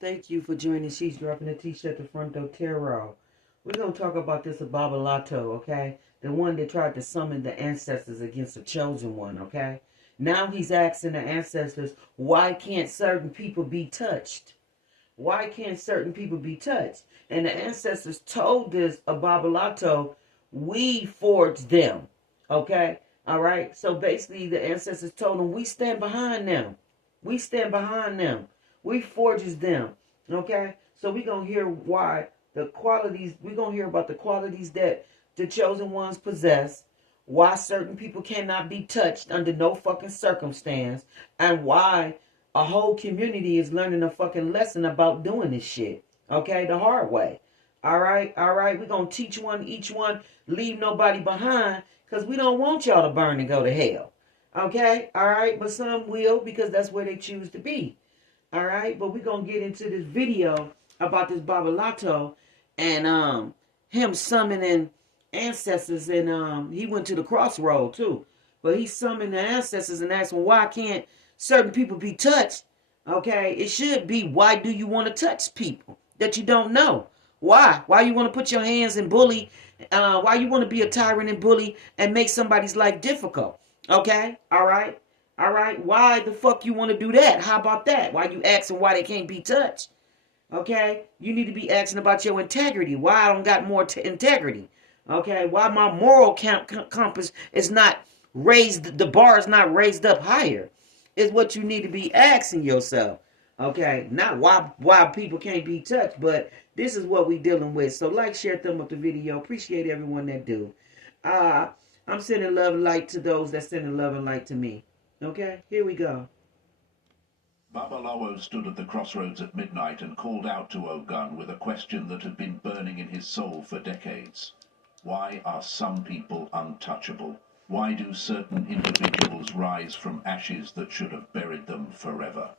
Thank you for joining She's Dropping the T-shirt the front door tarot. We're going to talk about this Babalawa, okay? The one that tried to summon the ancestors against the chosen one, okay? Now he's asking the ancestors, why can't certain people be touched? Why can't certain people be touched? And the ancestors told this Babalawa, we forged them, okay? All right? So basically the ancestors told them, we stand behind them. We stand behind them. We forges them. Okay? So we're going to hear why the qualities, we're going to hear about the qualities that the chosen ones possess, why certain people cannot be touched under no fucking circumstance, and why a whole community is learning a fucking lesson about doing this shit. Okay? The hard way. All right? All right? We're going to teach one, each one, leave nobody behind, because we don't want y'all to burn and go to hell. Okay? All right? But some will because that's where they choose to be. All right? But we're going to get into this video about this Babalawa and him summoning ancestors. And he went to the crossroad too. But he summoned the ancestors and asked them, why can't certain people be touched? Okay? It should be, why do you want to touch people that you don't know? Why? Why you want to put your hands and bully? Why you want to be a tyrant and bully and make somebody's life difficult? Okay? All right? All right? Why the fuck you want to do that? How about that? Why you asking why they can't be touched? Okay? You need to be asking about your integrity. Why I don't got more integrity? Okay? Why my moral compass is not raised, the bar is not raised up higher? Is what you need to be asking yourself. Okay? Not why people can't be touched, but this is what we dealing with. So like, share, thumb up the video. Appreciate everyone that do. I'm sending love and light to those that sending love and light to me. Okay, here we go. Babalawa stood at the crossroads at midnight and called out to Ogun with a question that had been burning in his soul for decades. Why are some people untouchable? Why do certain individuals rise from ashes that should have buried them forever?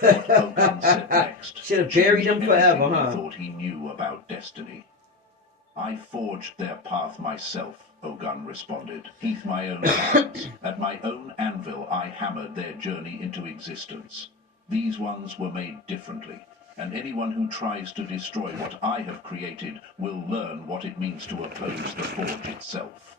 What Ogun said next should have buried them forever, huh? He thought he knew about destiny. I forged their path myself, Ogun responded. With my own hands. At my own anvil I hammered their journey into existence. These ones were made differently, and anyone who tries to destroy what I have created will learn what it means to oppose the forge itself.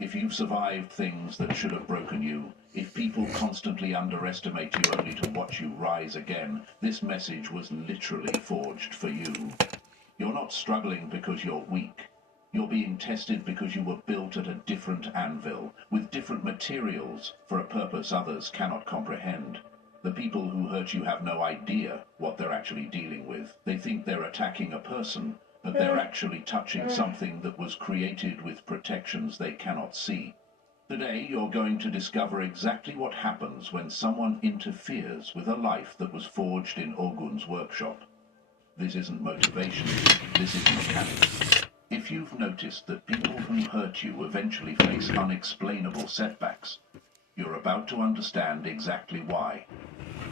If you've survived things that should have broken you, if people constantly underestimate you only to watch you rise again, this message was literally forged for you. You're not struggling because you're weak. You're being tested because you were built at a different anvil, with different materials, for a purpose others cannot comprehend. The people who hurt you have no idea what they're actually dealing with. They think they're attacking a person, but they're actually touching something that was created with protections they cannot see. Today you're going to discover exactly what happens when someone interferes with a life that was forged in Ogun's workshop. This isn't motivation, this is mechanics. If you've noticed that people who hurt you eventually face unexplainable setbacks, you're about to understand exactly why.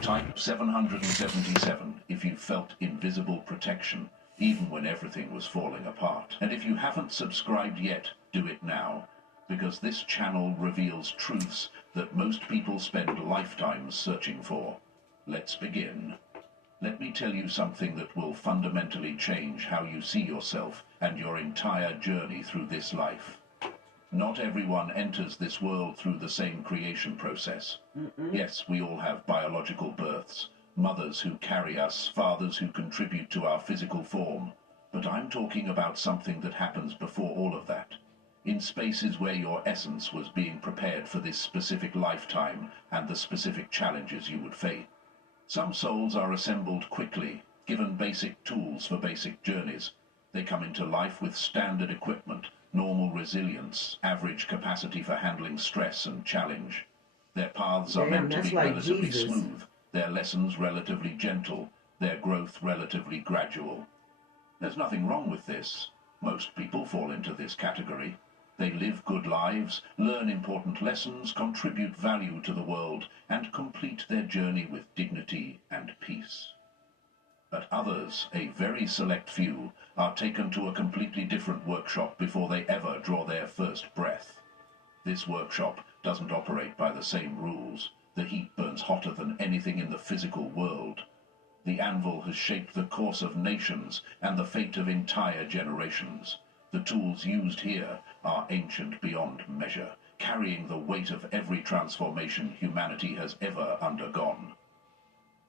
Type 777 if you felt invisible protection, even when everything was falling apart. And if you haven't subscribed yet, do it now, because this channel reveals truths that most people spend lifetimes searching for. Let's begin. Let me tell you something that will fundamentally change how you see yourself and your entire journey through this life. Not everyone enters this world through the same creation process. Yes, we all have biological births, mothers who carry us, fathers who contribute to our physical form. But I'm talking about something that happens before all of that. In spaces where your essence was being prepared for this specific lifetime and the specific challenges you would face. Some souls are assembled quickly, given basic tools for basic journeys. They come into life with standard equipment, normal resilience, average capacity for handling stress and challenge. Their paths are meant to be relatively smooth, their lessons relatively gentle, their growth relatively gradual. There's nothing wrong with this. Most people fall into this category. They live good lives, learn important lessons, contribute value to the world, and complete their journey with dignity and peace. But others, a very select few, are taken to a completely different workshop before they ever draw their first breath. This workshop doesn't operate by the same rules. The heat burns hotter than anything in the physical world. The anvil has shaped the course of nations and the fate of entire generations. The tools used here are ancient beyond measure, carrying the weight of every transformation humanity has ever undergone.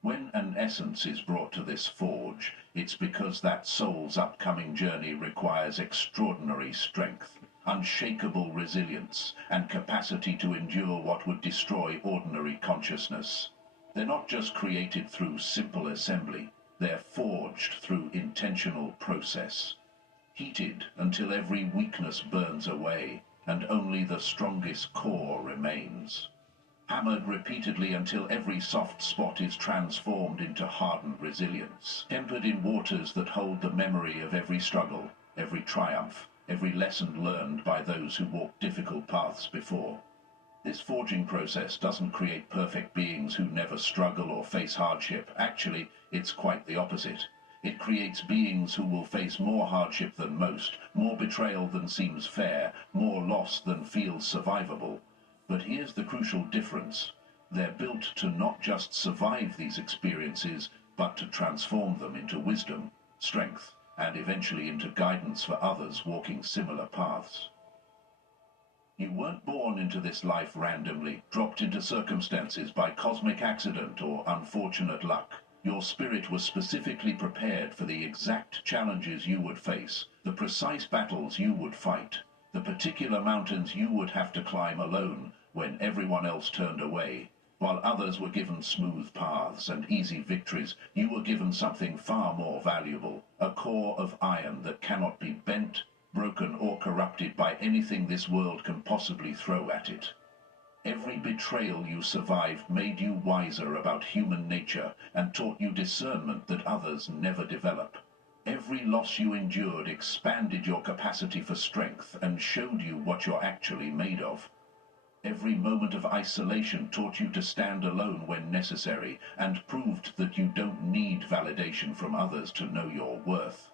When an essence is brought to this forge, it's because that soul's upcoming journey requires extraordinary strength, unshakable resilience, and capacity to endure what would destroy ordinary consciousness. They're not just created through simple assembly, they're forged through intentional process. Heated until every weakness burns away, and only the strongest core remains. Hammered repeatedly until every soft spot is transformed into hardened resilience. Tempered in waters that hold the memory of every struggle, every triumph, every lesson learned by those who walked difficult paths before. This forging process doesn't create perfect beings who never struggle or face hardship. Actually, it's quite the opposite. It creates beings who will face more hardship than most, more betrayal than seems fair, more loss than feels survivable. But here's the crucial difference. They're built to not just survive these experiences, but to transform them into wisdom, strength, and eventually into guidance for others walking similar paths. You weren't born into this life randomly, dropped into circumstances by cosmic accident or unfortunate luck. Your spirit was specifically prepared for the exact challenges you would face, the precise battles you would fight, the particular mountains you would have to climb alone when everyone else turned away. While others were given smooth paths and easy victories, you were given something far more valuable, a core of iron that cannot be bent, broken or corrupted by anything this world can possibly throw at it. Every betrayal you survived made you wiser about human nature and taught you discernment that others never develop. Every loss you endured expanded your capacity for strength and showed you what you're actually made of. Every moment of isolation taught you to stand alone when necessary and proved that you don't need validation from others to know your worth.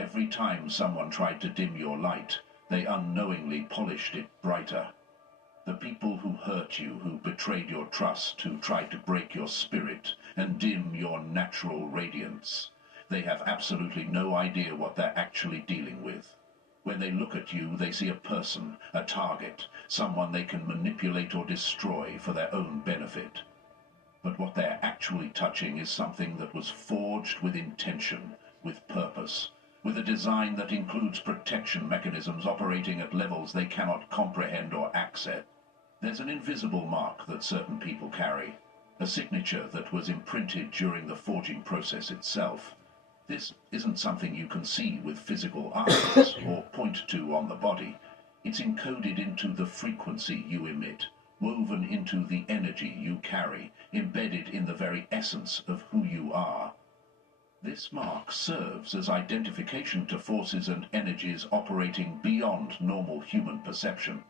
Every time someone tried to dim your light, they unknowingly polished it brighter. The people who hurt you, who betrayed your trust, who tried to break your spirit and dim your natural radiance, they have absolutely no idea what they're actually dealing with. When they look at you, they see a person, a target, someone they can manipulate or destroy for their own benefit. But what they're actually touching is something that was forged with intention, with purpose, with a design that includes protection mechanisms operating at levels they cannot comprehend or access. There's an invisible mark that certain people carry, a signature that was imprinted during the forging process itself. This isn't something you can see with physical eyes or point to on the body. It's encoded into the frequency you emit, woven into the energy you carry, embedded in the very essence of who you are. This mark serves as identification to forces and energies operating beyond normal human perception.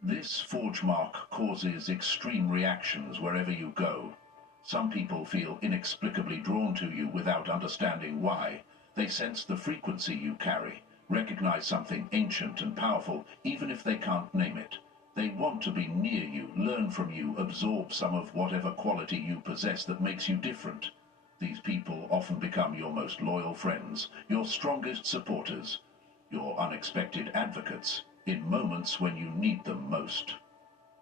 This forge mark causes extreme reactions wherever you go. Some people feel inexplicably drawn to you without understanding why. They sense the frequency you carry, recognize something ancient and powerful, even if they can't name it. They want to be near you, learn from you, absorb some of whatever quality you possess that makes you different. These people often become your most loyal friends, your strongest supporters, your unexpected advocates, in moments when you need them most.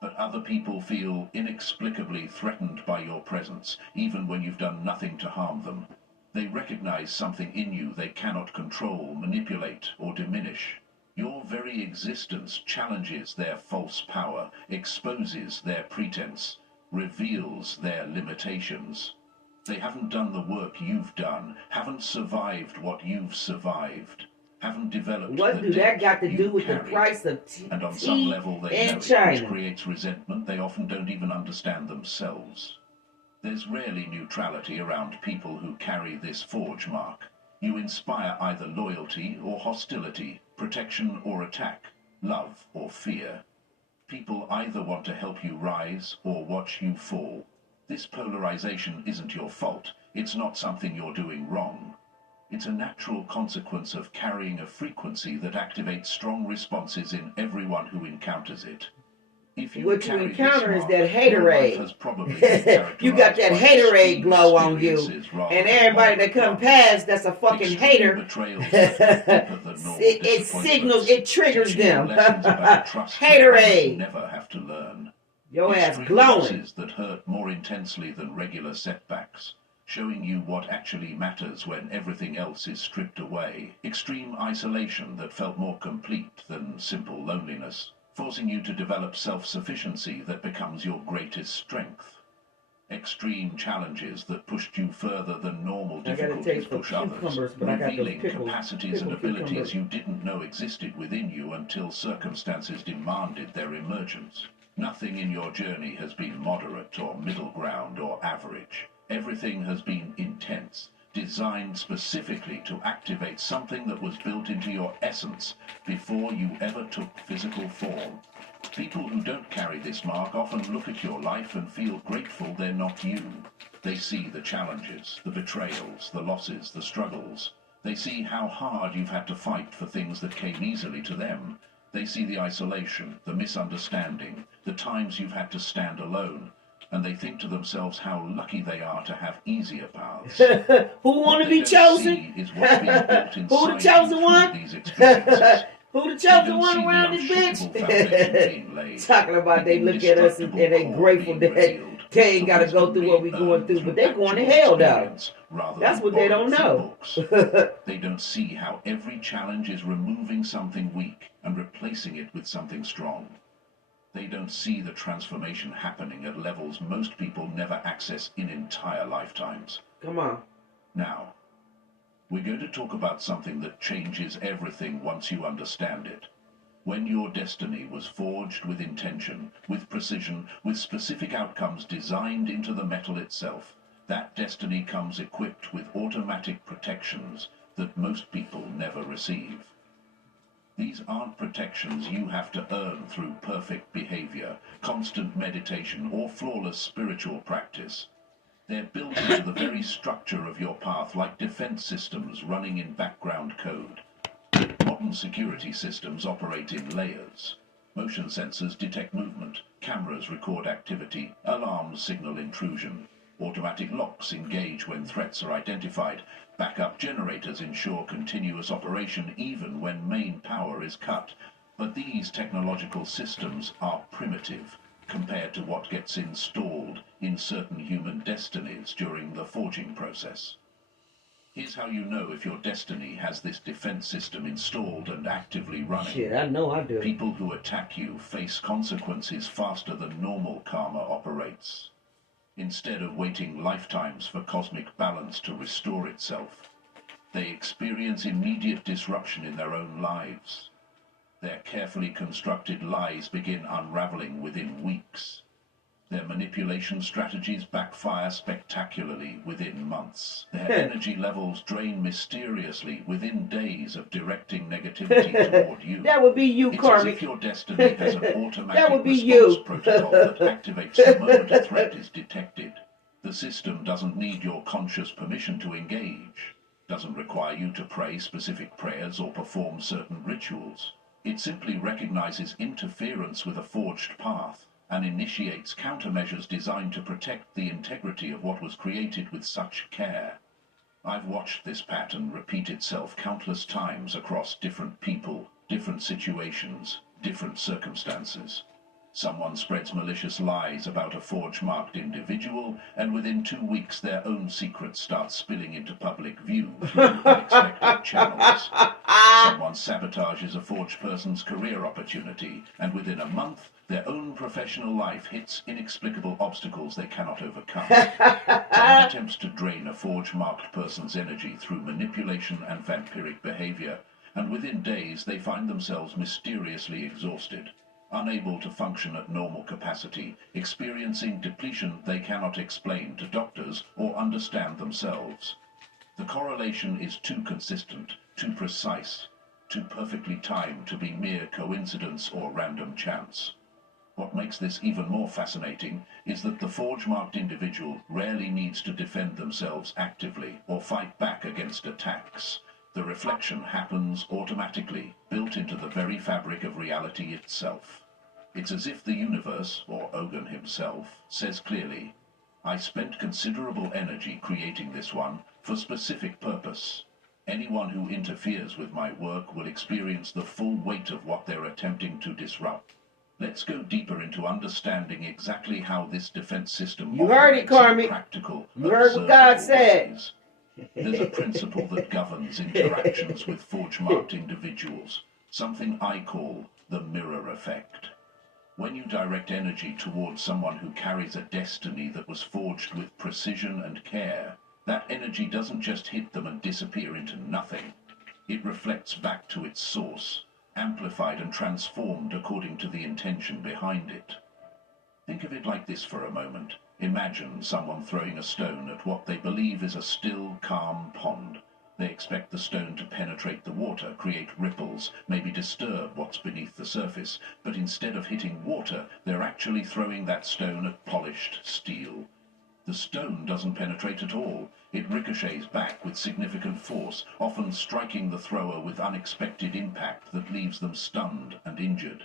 But other people feel inexplicably threatened by your presence, even when you've done nothing to harm them. They recognize something in you they cannot control, manipulate, or diminish. Your very existence challenges their false power, exposes their pretense, reveals their limitations. They haven't done the work you've done, haven't survived what you've survived, haven't developed what the do that depth got to you do with the carry. price of And on some tea level they in know it, which China? creates resentment they often don't even understand themselves. There's rarely neutrality around people who carry this forge mark. You inspire either loyalty or hostility, protection or attack, love or fear. People either want to help you rise or watch you fall. This polarization isn't your fault. It's not something you're doing wrong. It's a natural consequence of carrying a frequency that activates strong responses in everyone who encounters it. If you What you carry this encounter is mark, that your life has haterade. probably been You got that characterized by haterade extreme glow on you. experiences rather And than everybody that moderate come ones. past that's a fucking Extreme hater, betrayals that cut deeper than normal it signals, disappointments, it triggers teaching you them. lessons about trust that others Haterade. never have to learn. Your ass Extreme glowing. losses that hurt more intensely than regular setbacks, showing you what actually matters when everything else is stripped away. Extreme isolation that felt more complete than simple loneliness, forcing you to develop self-sufficiency that becomes your greatest strength. Extreme challenges that pushed you further than normal difficulties push others, revealing capacities and abilities you didn't know existed within you until circumstances demanded their emergence. Nothing in your journey has been moderate or middle ground or average. Everything has been intense, designed specifically to activate something that was built into your essence before you ever took physical form. People who don't carry this mark often look at your life and feel grateful they're not you. They see the challenges, the betrayals, the losses, the struggles. They see how hard you've had to fight for things that came easily to them. They see the isolation, the misunderstanding, the times you've had to stand alone, and they think to themselves how lucky they are to have easier paths. Who want to be chosen? Is what's being built Who the inside chosen you one? through these experiences. Who the chosen one around this bitch? Talking about they look at us and they grateful that they ain't got to go through what we going through, but they going to hell though. That's what they don't know. They don't see how every challenge is removing something weak and replacing it with something strong. They don't see the transformation happening at levels most people never access in entire lifetimes. Come on. Now, we're going to talk about something that changes everything once you understand it. When your destiny was forged with intention, with precision, with specific outcomes designed into the metal itself, that destiny comes equipped with automatic protections that most people never receive. These aren't protections you have to earn through perfect behavior, constant meditation, or flawless spiritual practice. They're built into the very structure of your path, like defense systems running in background code. Modern security systems operate in layers. Motion sensors detect movement, cameras record activity, alarms signal intrusion. Automatic locks engage when threats are identified. Backup generators ensure continuous operation even when main power is cut. But these technological systems are primitive compared to what gets installed in certain human destinies during the forging process. Here's how you know if your destiny has this defense system installed and actively running. Shit, I know I do. People who attack you face consequences faster than normal karma operates. Instead of waiting lifetimes for cosmic balance to restore itself, they experience immediate disruption in their own lives. Their carefully constructed lies begin unraveling within weeks. Their manipulation strategies backfire spectacularly within months. Their energy levels drain mysteriously within days of directing negativity toward you. That would be you, It's Karmic. as if your destiny has an automatic That would be response you. protocol that activates the moment a threat is detected. The system doesn't need your conscious permission to engage, doesn't require you to pray specific prayers or perform certain rituals. It simply recognizes interference with a forged path and initiates countermeasures designed to protect the integrity of what was created with such care. I've watched this pattern repeat itself countless times across different people, different situations, different circumstances. Someone spreads malicious lies about a forge-marked individual, and within 2 weeks their own secrets start spilling into public view through unexpected channels. Someone sabotages a forged person's career opportunity, and within a month their own professional life hits inexplicable obstacles they cannot overcome. Someone attempts to drain a forge-marked person's energy through manipulation and vampiric behavior, and within days they find themselves mysteriously exhausted, unable to function at normal capacity, experiencing depletion they cannot explain to doctors or understand themselves. The correlation is too consistent, too precise, too perfectly timed to be mere coincidence or random chance. What makes this even more fascinating is that the forge-marked individual rarely needs to defend themselves actively or fight back against attacks. The reflection happens automatically, built into the very fabric of reality itself. It's as if the universe, or Ogun himself, says clearly, I spent considerable energy creating this one for specific purpose. Anyone who interferes with my work will experience the full weight of what they're attempting to disrupt. Let's go deeper into understanding exactly how this defense system You heard it, Karmic. Practical, you heard what God said. ways. There's a principle that governs interactions with forge-marked individuals, something I call the mirror effect. When you direct energy towards someone who carries a destiny that was forged with precision and care, that energy doesn't just hit them and disappear into nothing. It reflects back to its source, amplified and transformed according to the intention behind it. Think of it like this for a moment. Imagine someone throwing a stone at what they believe is a still, calm pond. They expect the stone to penetrate the water, create ripples, maybe disturb what's beneath the surface, but instead of hitting water, they're actually throwing that stone at polished steel. The stone doesn't penetrate at all. It ricochets back with significant force, often striking the thrower with unexpected impact that leaves them stunned and injured.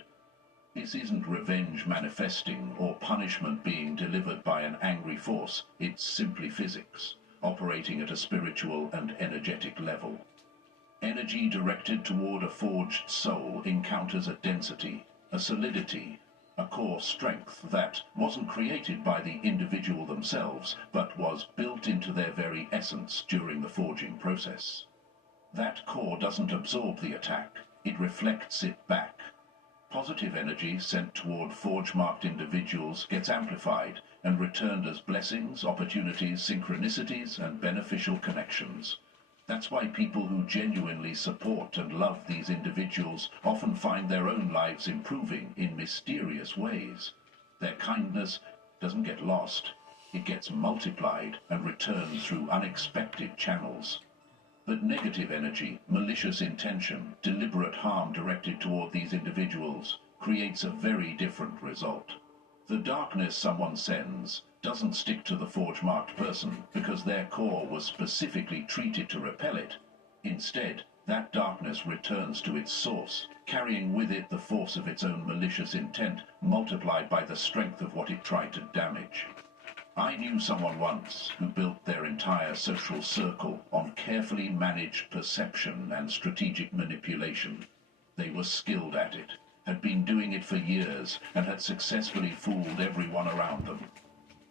This isn't revenge manifesting or punishment being delivered by an angry force. It's simply physics, operating at a spiritual and energetic level. Energy directed toward a forged soul encounters a density, a solidity, a core strength that wasn't created by the individual themselves, but was built into their very essence during the forging process. That core doesn't absorb the attack, it reflects it back. Positive energy sent toward forge-marked individuals gets amplified and returned as blessings, opportunities, synchronicities, and beneficial connections. That's why people who genuinely support and love these individuals often find their own lives improving in mysterious ways. Their kindness doesn't get lost. It gets multiplied and returns through unexpected channels. But negative energy, malicious intention, deliberate harm directed toward these individuals creates a very different result. The darkness someone sends doesn't stick to the forge-marked person because their core was specifically treated to repel it. Instead, that darkness returns to its source, carrying with it the force of its own malicious intent, multiplied by the strength of what it tried to damage. I knew someone once who built their entire social circle on carefully managed perception and strategic manipulation. They were skilled at it, had been doing it for years, and had successfully fooled everyone around them.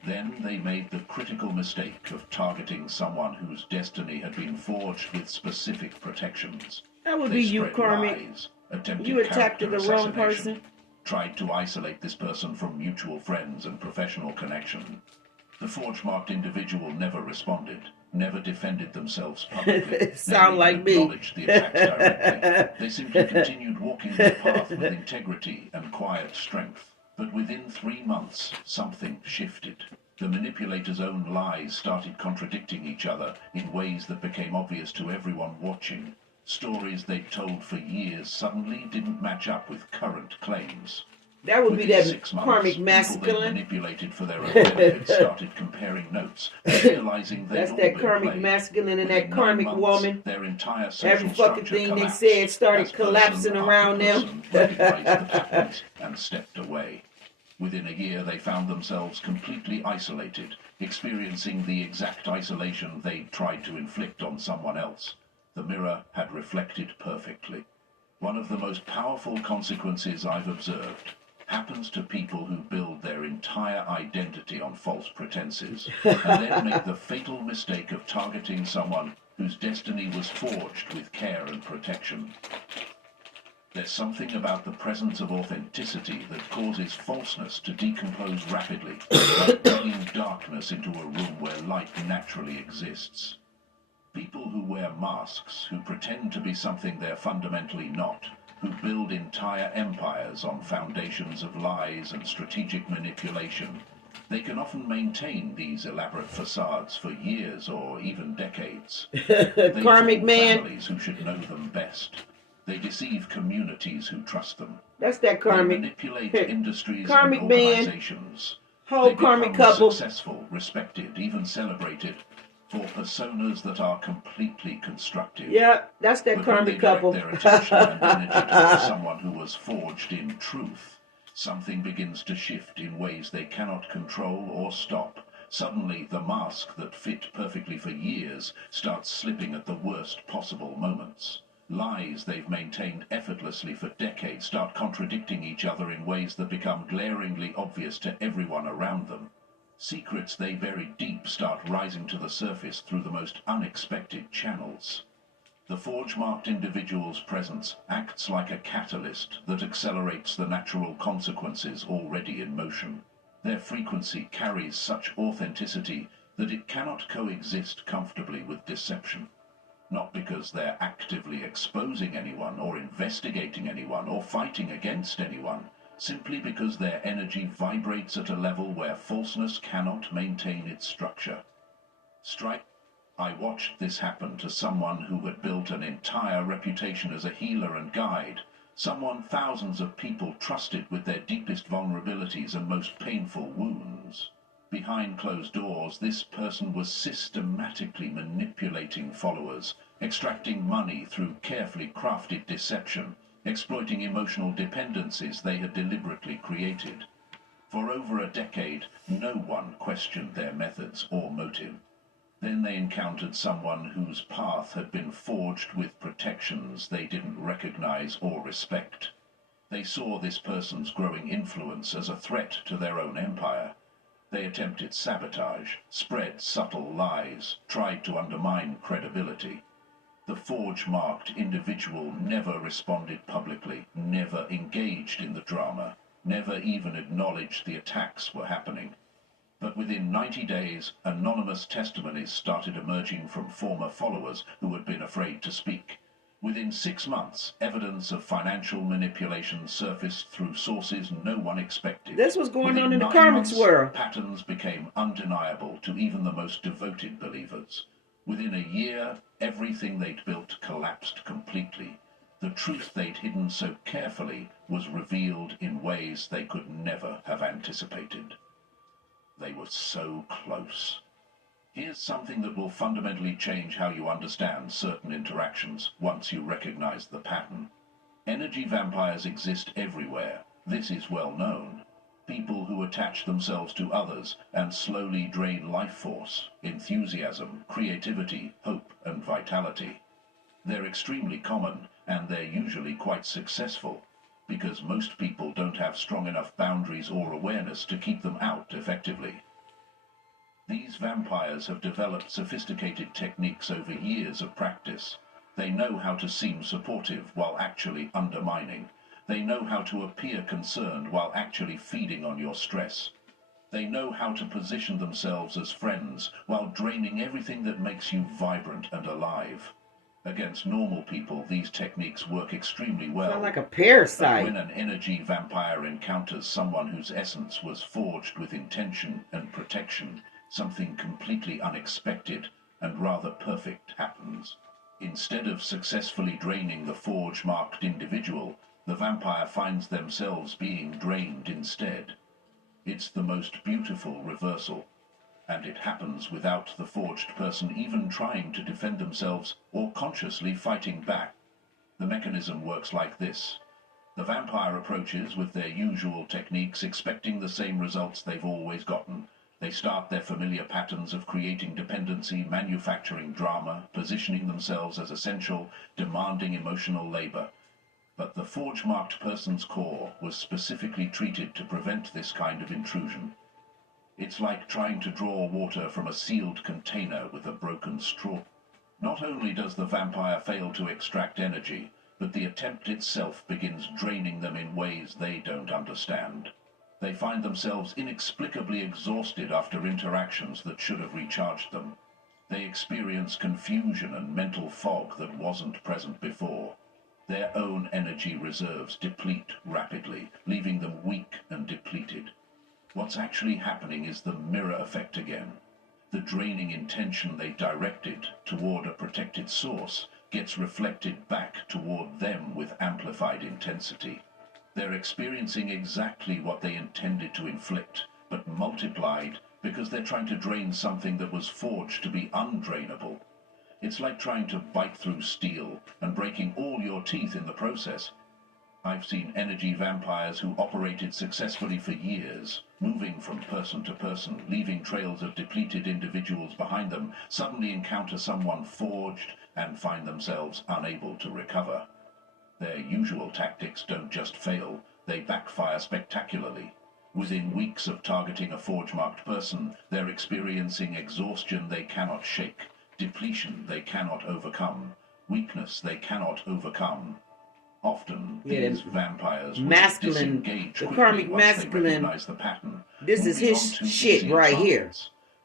Then they made the critical mistake of targeting someone whose destiny had been forged with specific protections. That would be you, Karmic. You attacked the wrong person. Tried to isolate this person from mutual friends and professional connection. The forge-marked individual never responded, never defended themselves publicly, Sound like me. Acknowledged the attacks directly. They simply continued walking their path with integrity and quiet strength. But within 3 months, something shifted. The manipulator's own lies started contradicting each other in ways that became obvious to everyone watching. Stories they'd told for years suddenly didn't match up with current claims. That would be that karmic masculine. People they manipulated for their own benefit started comparing notes, realizing that's that karmic masculine and that karmic woman. Their entire every fucking thing they said started collapsing around them. Recognized the patterns and stepped away. Within a year, they found themselves completely isolated, experiencing the exact isolation they'd tried to inflict on someone else. The mirror had reflected perfectly. One of the most powerful consequences I've observed happens to people who build their entire identity on false pretenses and then make the fatal mistake of targeting someone whose destiny was forged with care and protection. There's something about the presence of authenticity that causes falseness to decompose rapidly, like bringing darkness into a room where light naturally exists. People who wear masks, who pretend to be something they're fundamentally not, who build entire empires on foundations of lies and strategic manipulation, they can often maintain these elaborate facades for years or even decades. They karmic fool man. Families who should know them best. They deceive communities who trust them. That's that karmic. They manipulate industries karmic and man. Organizations. Whole They karmic become couple. Successful, respected, even celebrated, for personas that are completely constructive. Yeah, that's that But karmic when they couple. direct their attention and energy to someone who was forged in truth, Something begins to shift in ways they cannot control or stop. Suddenly, the mask that fit perfectly for years starts slipping at the worst possible moments. Lies they've maintained effortlessly for decades start contradicting each other in ways that become glaringly obvious to everyone around them. Secrets they buried deep start rising to the surface through the most unexpected channels. The forge-marked individual's presence acts like a catalyst that accelerates the natural consequences already in motion. Their frequency carries such authenticity that it cannot coexist comfortably with deception. Not because they're actively exposing anyone or investigating anyone or fighting against anyone, simply because their energy vibrates at a level where falseness cannot maintain its structure. I watched this happen to someone who had built an entire reputation as a healer and guide, someone thousands of people trusted with their deepest vulnerabilities and most painful wounds. Behind closed doors, this person was systematically manipulating followers, extracting money through carefully crafted deception, exploiting emotional dependencies they had deliberately created. For over a decade, no one questioned their methods or motive. Then they encountered someone whose path had been forged with protections they didn't recognize or respect. They saw this person's growing influence as a threat to their own empire. They attempted sabotage, spread subtle lies, tried to undermine credibility. The forge-marked individual never responded publicly, never engaged in the drama, never even acknowledged the attacks were happening. But within 90 days, anonymous testimonies started emerging from former followers who had been afraid to speak. Within 6 months, evidence of financial manipulation surfaced through sources no one expected. This was going on in the 9 comics months, world. patterns became undeniable to even the most devoted believers. Within a year, everything they'd built collapsed completely. The truth they'd hidden so carefully was revealed in ways they could never have anticipated. They were so close. Here's something that will fundamentally change how you understand certain interactions once you recognize the pattern. Energy vampires exist everywhere. This is well known. People who attach themselves to others and slowly drain life force, enthusiasm, creativity, hope, and vitality. They're extremely common, and they're usually quite successful, because most people don't have strong enough boundaries or awareness to keep them out effectively. These vampires have developed sophisticated techniques over years of practice. They know how to seem supportive while actually undermining. They know how to appear concerned while actually feeding on your stress. They know how to position themselves as friends while draining everything that makes you vibrant and alive. Against normal people, these techniques work extremely well. Sound like a But parasite. when an energy vampire encounters someone whose essence was forged with intention and protection, something completely unexpected and rather perfect happens. Instead of successfully draining the forge-marked individual, the vampire finds themselves being drained instead. It's the most beautiful reversal. And it happens without the forged person even trying to defend themselves or consciously fighting back. The mechanism works like this. The vampire approaches with their usual techniques, expecting the same results they've always gotten. They start their familiar patterns of creating dependency, manufacturing drama, positioning themselves as essential, demanding emotional labor. But the forge-marked person's core was specifically treated to prevent this kind of intrusion. It's like trying to draw water from a sealed container with a broken straw. Not only does the vampire fail to extract energy, but the attempt itself begins draining them in ways they don't understand. They find themselves inexplicably exhausted after interactions that should have recharged them. They experience confusion and mental fog that wasn't present before. Their own energy reserves deplete rapidly, leaving them weak and depleted. What's actually happening is the mirror effect again. The draining intention they directed toward a protected source gets reflected back toward them with amplified intensity. They're experiencing exactly what they intended to inflict, but multiplied because they're trying to drain something that was forged to be undrainable. It's like trying to bite through steel and breaking all your teeth in the process. I've seen energy vampires who operated successfully for years, moving from person to person, leaving trails of depleted individuals behind them, suddenly encounter someone forged and find themselves unable to recover. Their usual tactics don't just fail, they backfire spectacularly. Within weeks of targeting a forge-marked person, they're experiencing exhaustion they cannot shake, depletion they cannot overcome, weakness they cannot overcome. Often, these vampires will disengage the quickly karmic once they masculine, recognize the pattern. this is his shit right here.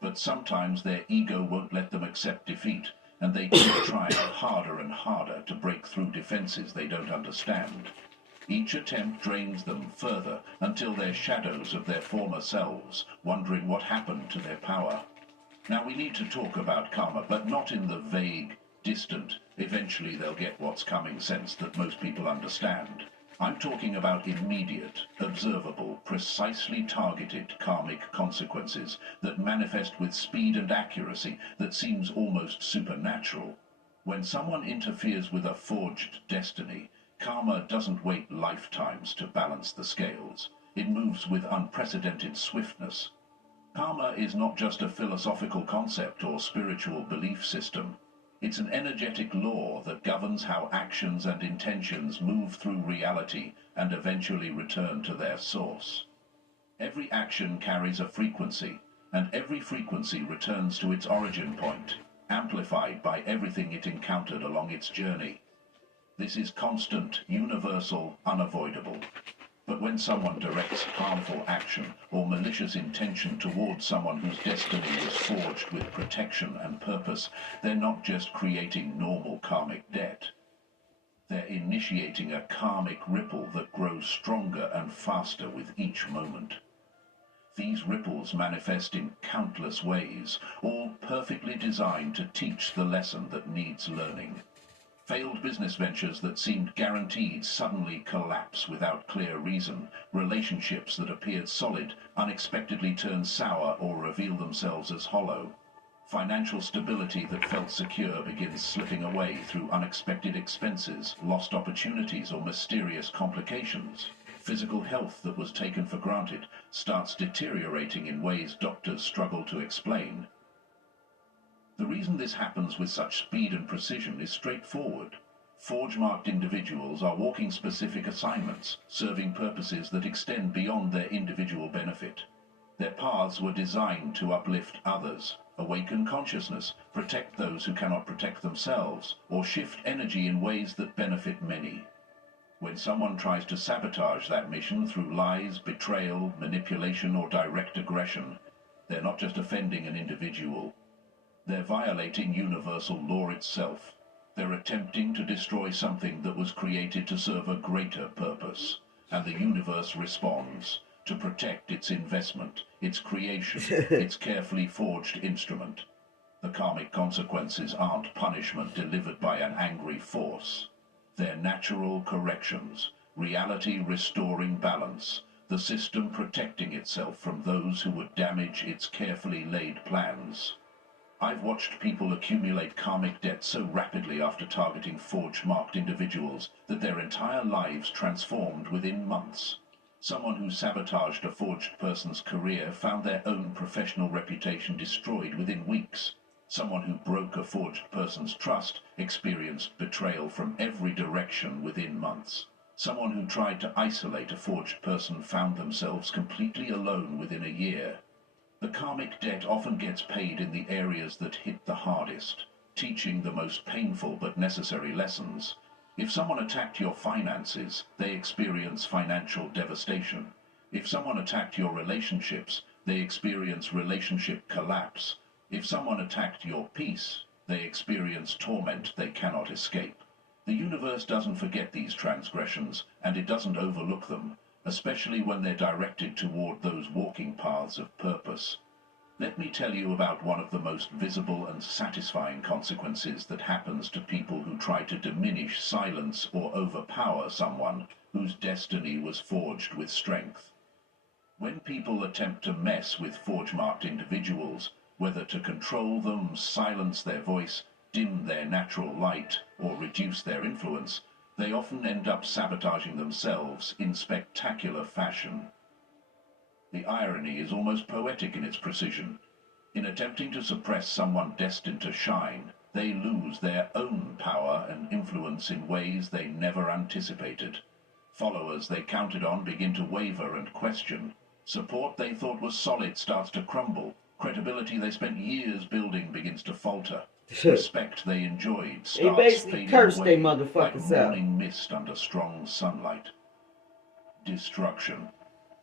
But sometimes their ego won't let them accept defeat, and they keep trying harder and harder to break through defenses they don't understand. Each attempt drains them further until they're shadows of their former selves, wondering what happened to their power. Now we need to talk about karma, but not in the vague, distant, eventually they'll get what's coming sense that most people understand. I'm talking about immediate, observable, precisely targeted karmic consequences that manifest with speed and accuracy that seems almost supernatural. When someone interferes with a forged destiny, karma doesn't wait lifetimes to balance the scales. It moves with unprecedented swiftness. Karma is not just a philosophical concept or spiritual belief system. It's an energetic law that governs how actions and intentions move through reality and eventually return to their source. Every action carries a frequency, and every frequency returns to its origin point, amplified by everything it encountered along its journey. This is constant, universal, unavoidable. But when someone directs harmful action or malicious intention towards someone whose destiny was forged with protection and purpose, they're not just creating normal karmic debt. They're initiating a karmic ripple that grows stronger and faster with each moment. These ripples manifest in countless ways, all perfectly designed to teach the lesson that needs learning. Failed business ventures that seemed guaranteed suddenly collapse without clear reason. Relationships that appeared solid unexpectedly turn sour or reveal themselves as hollow. Financial stability that felt secure begins slipping away through unexpected expenses, lost opportunities, or mysterious complications. Physical health that was taken for granted starts deteriorating in ways doctors struggle to explain. The reason this happens with such speed and precision is straightforward. Forge-marked individuals are walking specific assignments, serving purposes that extend beyond their individual benefit. Their paths were designed to uplift others, awaken consciousness, protect those who cannot protect themselves, or shift energy in ways that benefit many. When someone tries to sabotage that mission through lies, betrayal, manipulation, or direct aggression, they're not just offending an individual. They're violating universal law itself. They're attempting to destroy something that was created to serve a greater purpose. And the universe responds to protect its investment, its creation, its carefully forged instrument. The karmic consequences aren't punishment delivered by an angry force. They're natural corrections, reality restoring balance, the system protecting itself from those who would damage its carefully laid plans. I've watched people accumulate karmic debt so rapidly after targeting forge-marked individuals that their entire lives transformed within months. Someone who sabotaged a forged person's career found their own professional reputation destroyed within weeks. Someone who broke a forged person's trust experienced betrayal from every direction within months. Someone who tried to isolate a forged person found themselves completely alone within a year. The karmic debt often gets paid in the areas that hit the hardest, teaching the most painful but necessary lessons. If someone attacked your finances, they experience financial devastation. If someone attacked your relationships, they experience relationship collapse. If someone attacked your peace, they experience torment they cannot escape. The universe doesn't forget these transgressions, and it doesn't overlook them, especially when they're directed toward those walking paths of purpose. Let me tell you about one of the most visible and satisfying consequences that happens to people who try to diminish, silence, or overpower someone whose destiny was forged with strength. When people attempt to mess with forge-marked individuals, whether to control them, silence their voice, dim their natural light, or reduce their influence, they often end up sabotaging themselves in spectacular fashion. The irony is almost poetic in its precision. In attempting to suppress someone destined to shine, they lose their own power and influence in ways they never anticipated. Followers they counted on begin to waver and question. Support they thought was solid starts to crumble. Credibility they spent years building begins to falter. Respect they enjoyed starts fading away like morning mist under strong sunlight. Destruction.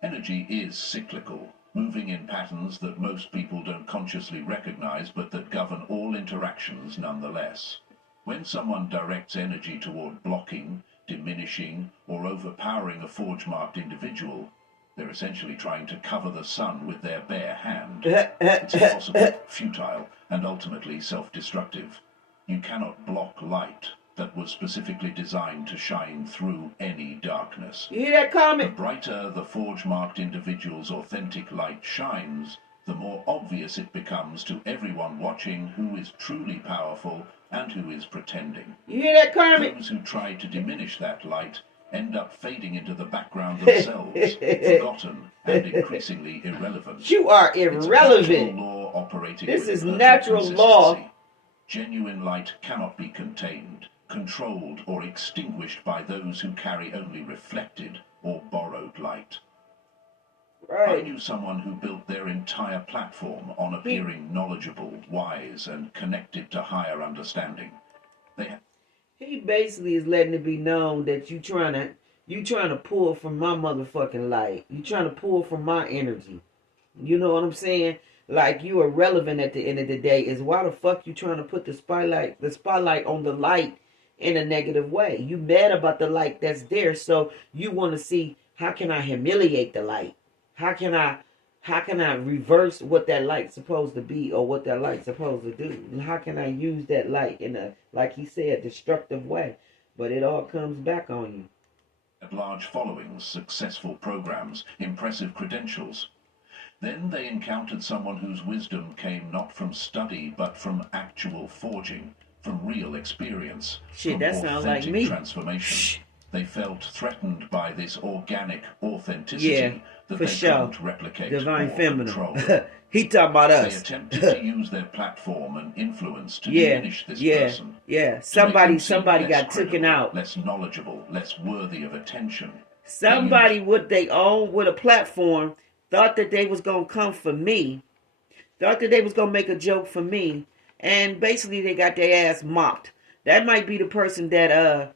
Energy is cyclical, moving in patterns that most people don't consciously recognize but that govern all interactions nonetheless. When someone directs energy toward blocking, diminishing, or overpowering a forge-marked individual, they're essentially trying to cover the sun with their bare hand. It's impossible, futile, and ultimately self-destructive. You cannot block light that was specifically designed to shine through any darkness. You hear that comment? The brighter the forge-marked individual's authentic light shines, the more obvious it becomes to everyone watching who is truly powerful and who is pretending. You hear that comment? Those who try to diminish that light end up fading into the background themselves, forgotten and increasingly irrelevant. You are irrelevant. It's natural law operating this with is perfect natural law. consistency. Genuine light cannot be contained, controlled or extinguished by those who carry only reflected or borrowed light. Right. I knew someone who built their entire platform on appearing knowledgeable, wise, and connected to higher understanding. He basically is letting it be known that you trying to pull from my motherfucking light. You trying to pull from my energy. You know what I'm saying? Like, you are relevant at the end of the day. Is why the fuck you trying to put the spotlight on the light in a negative way? You mad about the light that's there, so you want to see, how can I humiliate the light? How can I reverse what that light's supposed to be or what that light's supposed to do? And how can I use that light in a, like he said, destructive way? But it all comes back on you. At large followings, successful programs, impressive credentials. Then they encountered someone whose wisdom came not from study but from actual forging, from real experience, Shit, from that sounds like me. transformation. Shh. They felt threatened by this organic authenticity that they can't replicate Divine or Feminine. control. He talking about us. They attempted to use their platform and influence to diminish this person. Yeah. Somebody got taken out. Less knowledgeable, less worthy of attention. Somebody with a platform thought that they was gonna come for me, thought that they was gonna make a joke for me, and basically they got their ass mocked. That might be the person that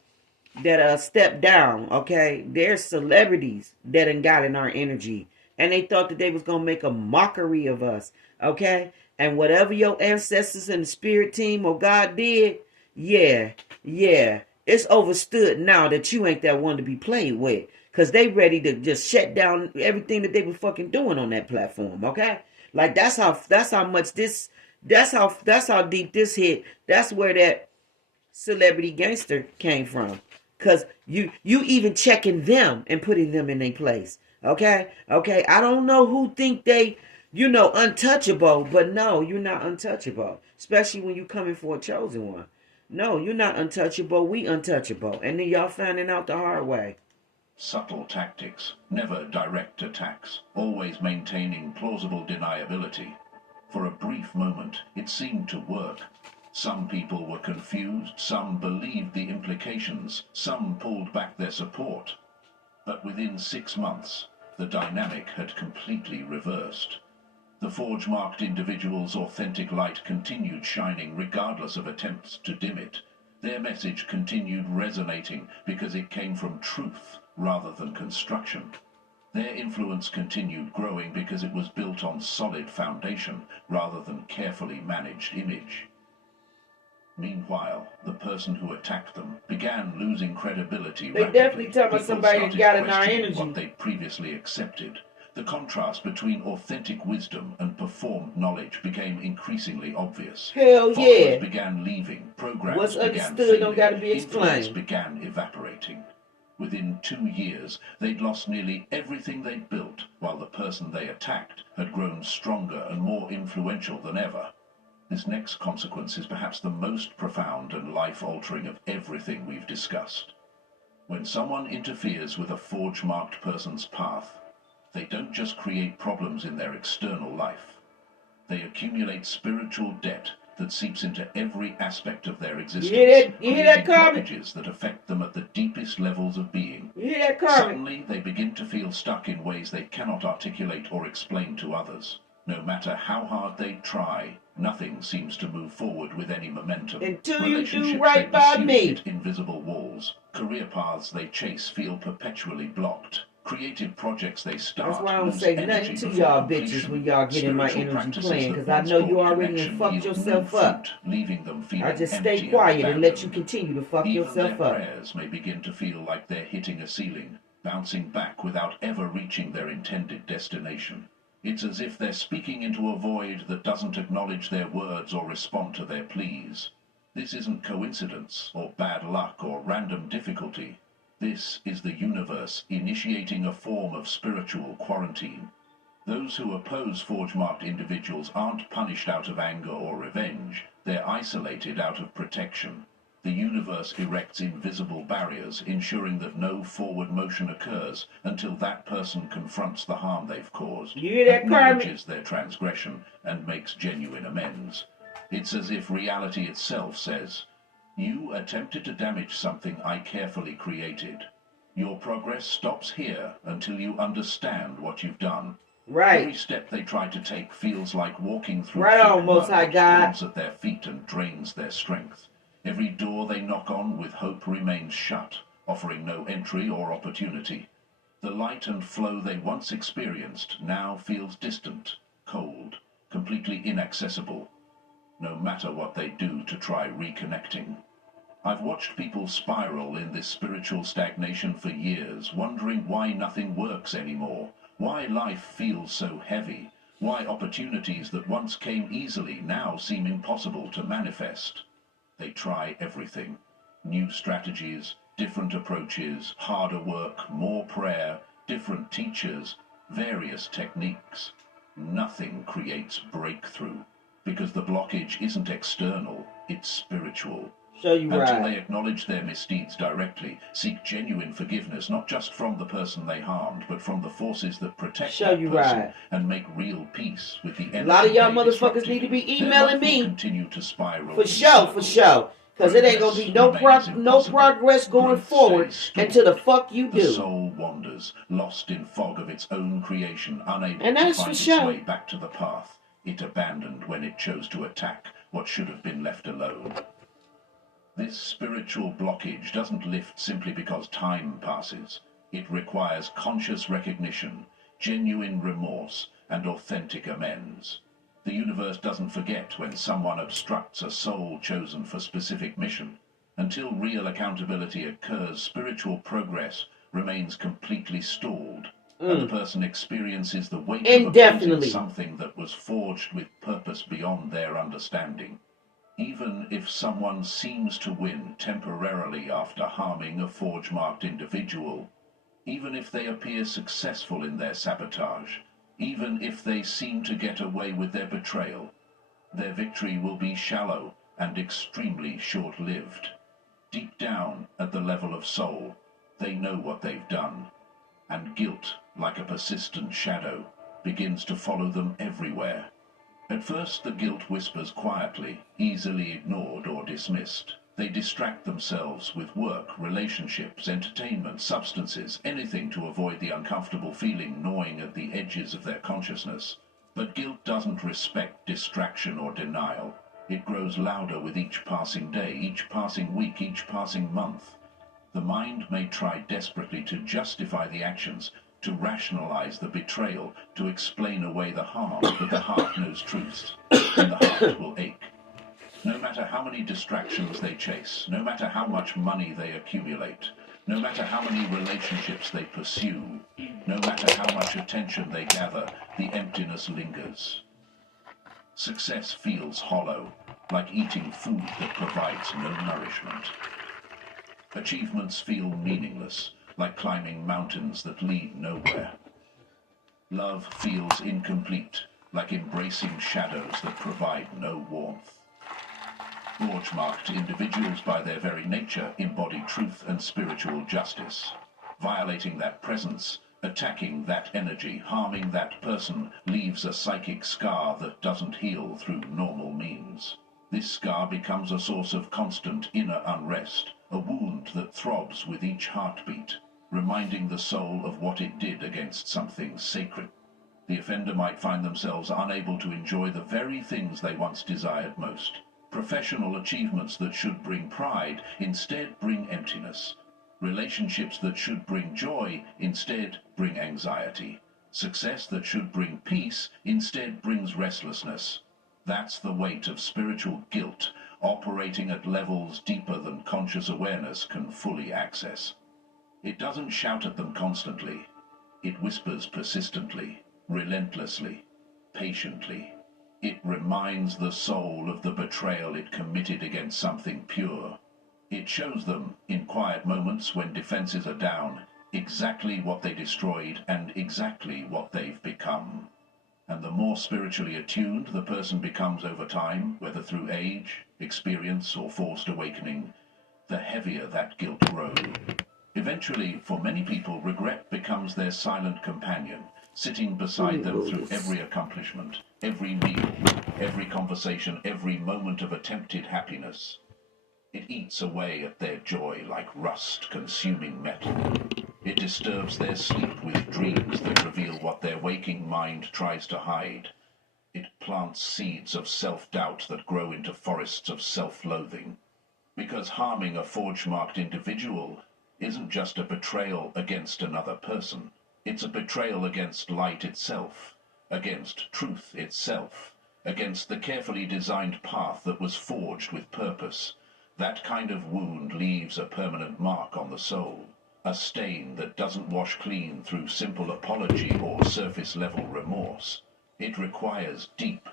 stepped down. Okay, there's celebrities that ain't got in our energy, and they thought that they was gonna make a mockery of us. Okay, and whatever your ancestors and the spirit team or God did, yeah, it's overstood now that you ain't that one to be played with. Because they ready to just shut down everything that they were fucking doing on that platform, okay? Like, that's how deep this hit. That's where that celebrity gangster came from. Because you even checking them and putting them in their place, okay? Okay, I don't know who think they, untouchable, but no, you're not untouchable. Especially when you coming for a chosen one. No, you're not untouchable, we untouchable. And then y'all finding out the hard way. Subtle tactics, never direct attacks, always maintaining plausible deniability. For a brief moment, it seemed to work. Some people were confused, some believed the implications, some pulled back their support. But within 6 months, the dynamic had completely reversed. The forge-marked individual's authentic light continued shining regardless of attempts to dim it. Their message continued resonating because it came from truth rather than construction. Their influence continued growing because it was built on solid foundation rather than carefully managed image. Meanwhile, the person who attacked them began losing credibility rapidly. Definitely talking about somebody that got in our energy. What they previously accepted. The contrast between authentic wisdom and performed knowledge became increasingly obvious. Hell yeah. Followers began leaving, programs What's began understood failing, don't gotta be influence explained. began evaporating. Within 2 years, they'd lost nearly everything they'd built, while the person they attacked had grown stronger and more influential than ever. This next consequence is perhaps the most profound and life-altering of everything we've discussed. When someone interferes with a forge-marked person's path, they don't just create problems in their external life. They accumulate spiritual debt that seeps into every aspect of their existence, You hear that, Carmen? blockages that affect them at the deepest levels of being. You hear that, Carmen? Suddenly, they begin to feel stuck in ways they cannot articulate or explain to others. No matter how hard they try, nothing seems to move forward with any momentum. Until you do Relationships right they by pursue me. hit invisible walls. Career paths they chase feel perpetually blocked. Creative projects they start. That's why I don't lose say energy nothing to before y'all completion. bitches when y'all get in my Spiritual energy practices plan, that because I once know you brought already done connection fucked yield yourself no up. fruit, leaving them feeling I just empty stay quiet and let you abandoned. continue to fuck Even yourself their up. prayers may begin to feel like they're hitting a ceiling, bouncing back without ever reaching their intended destination. It's as if they're speaking into a void that doesn't acknowledge their words or respond to their pleas. This isn't coincidence or bad luck or random difficulty. This is the universe initiating a form of spiritual quarantine. Those who oppose forge-marked individuals aren't punished out of anger or revenge. They're isolated out of protection. The universe erects invisible barriers, ensuring that no forward motion occurs until that person confronts the harm they've caused, You hear that, Carmen? acknowledges their transgression, and makes genuine amends. It's as if reality itself says, "You attempted to damage something I carefully created. Your progress stops here until you understand what you've done." Every Right. step they try to take feels like walking through Right thick on, Most mud High that God. falls at their feet and drains their strength. Every door they knock on with hope remains shut, offering no entry or opportunity. The light and flow they once experienced now feels distant, cold, completely inaccessible, no matter what they do to try reconnecting. I've watched people spiral in this spiritual stagnation for years, wondering why nothing works anymore, why life feels so heavy, why opportunities that once came easily now seem impossible to manifest. They try everything. New strategies, different approaches, harder work, more prayer, different teachers, various techniques. Nothing creates breakthrough, because the blockage isn't external, it's spiritual. Show you Until they right. acknowledge their misdeeds directly, seek genuine forgiveness, not just from the person they harmed, but from the forces that protect Show that you person, right. and make real peace with the A lot of energy y'all they motherfuckers disrupted. need to be Their emailing life will me. continue to spiral For in sure, for circles. sure. Because it ain't going to be no Progress remains no impossible. progress going Growth forward stays stalled. until the fuck you The do. soul wanders, lost in fog of its own creation, unable And to that's for find its sure. way back to the path it abandoned when it chose to attack what should have been left alone. This spiritual blockage doesn't lift simply because time passes. It requires conscious recognition, genuine remorse, and authentic amends. The universe doesn't forget when someone obstructs a soul chosen for specific mission. Until real accountability occurs, spiritual progress remains completely stalled, and the person experiences the weight of opposing Indefinitely. something that was forged with purpose beyond their understanding. Even if someone seems to win temporarily after harming a forge-marked individual, even if they appear successful in their sabotage, even if they seem to get away with their betrayal, their victory will be shallow and extremely short-lived. Deep down, at the level of soul, they know what they've done, and guilt, like a persistent shadow, begins to follow them everywhere. At first the guilt whispers quietly, easily ignored or dismissed. They distract themselves with work, relationships, entertainment, substances, anything to avoid the uncomfortable feeling gnawing at the edges of their consciousness. But guilt doesn't respect distraction or denial. It grows louder with each passing day, each passing week, each passing month. The mind may try desperately to justify the actions, to rationalize the betrayal, to explain away the harm, but the heart knows truth, and the heart will ache. No matter how many distractions they chase, no matter how much money they accumulate, no matter how many relationships they pursue, no matter how much attention they gather, the emptiness lingers. Success feels hollow, like eating food that provides no nourishment. Achievements feel meaningless, like climbing mountains that lead nowhere. Love feels incomplete, like embracing shadows that provide no warmth. Forge-marked individuals by their very nature embody truth and spiritual justice. Violating that presence, attacking that energy, harming that person leaves a psychic scar that doesn't heal through normal means. This scar becomes a source of constant inner unrest, a wound that throbs with each heartbeat, reminding the soul of what it did against something sacred. The offender might find themselves unable to enjoy the very things they once desired most. Professional achievements that should bring pride instead bring emptiness. Relationships that should bring joy instead bring anxiety. Success that should bring peace instead brings restlessness. That's the weight of spiritual guilt operating at levels deeper than conscious awareness can fully access. It doesn't shout at them constantly. It whispers persistently, relentlessly, patiently. It reminds the soul of the betrayal it committed against something pure. It shows them, in quiet moments when defenses are down, exactly what they destroyed and exactly what they've become. And the more spiritually attuned the person becomes over time, whether through age, experience, or forced awakening, the heavier that guilt grows. Eventually, for many people, regret becomes their silent companion, sitting beside them through every accomplishment, every meal, every conversation, every moment of attempted happiness. It eats away at their joy like rust consuming metal. It disturbs their sleep with dreams that reveal what their waking mind tries to hide. It plants seeds of self-doubt that grow into forests of self-loathing. Because harming a forge-marked individual isn't just a betrayal against another person. It's a betrayal against light itself, against truth itself, against the carefully designed path that was forged with purpose. That kind of wound leaves a permanent mark on the soul, a stain that doesn't wash clean through simple apology or surface-level remorse. It requires deep,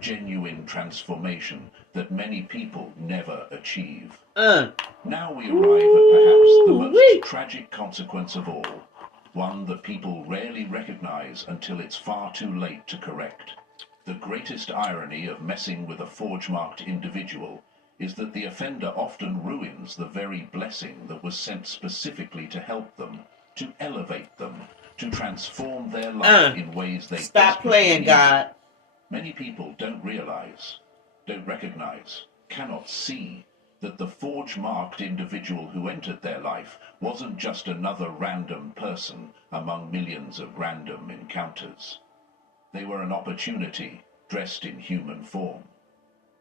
genuine transformation that many people never achieve. Now we arrive at perhaps the most tragic consequence of all, one that people rarely recognize until it's far too late to correct. The greatest irony of messing with a forge-marked individual is that the offender often ruins the very blessing that was sent specifically to help them, to elevate them, to transform their life in ways they stop playing, God. Many people don't realize, don't recognize, cannot see that the forge-marked individual who entered their life wasn't just another random person among millions of random encounters. They were an opportunity dressed in human form.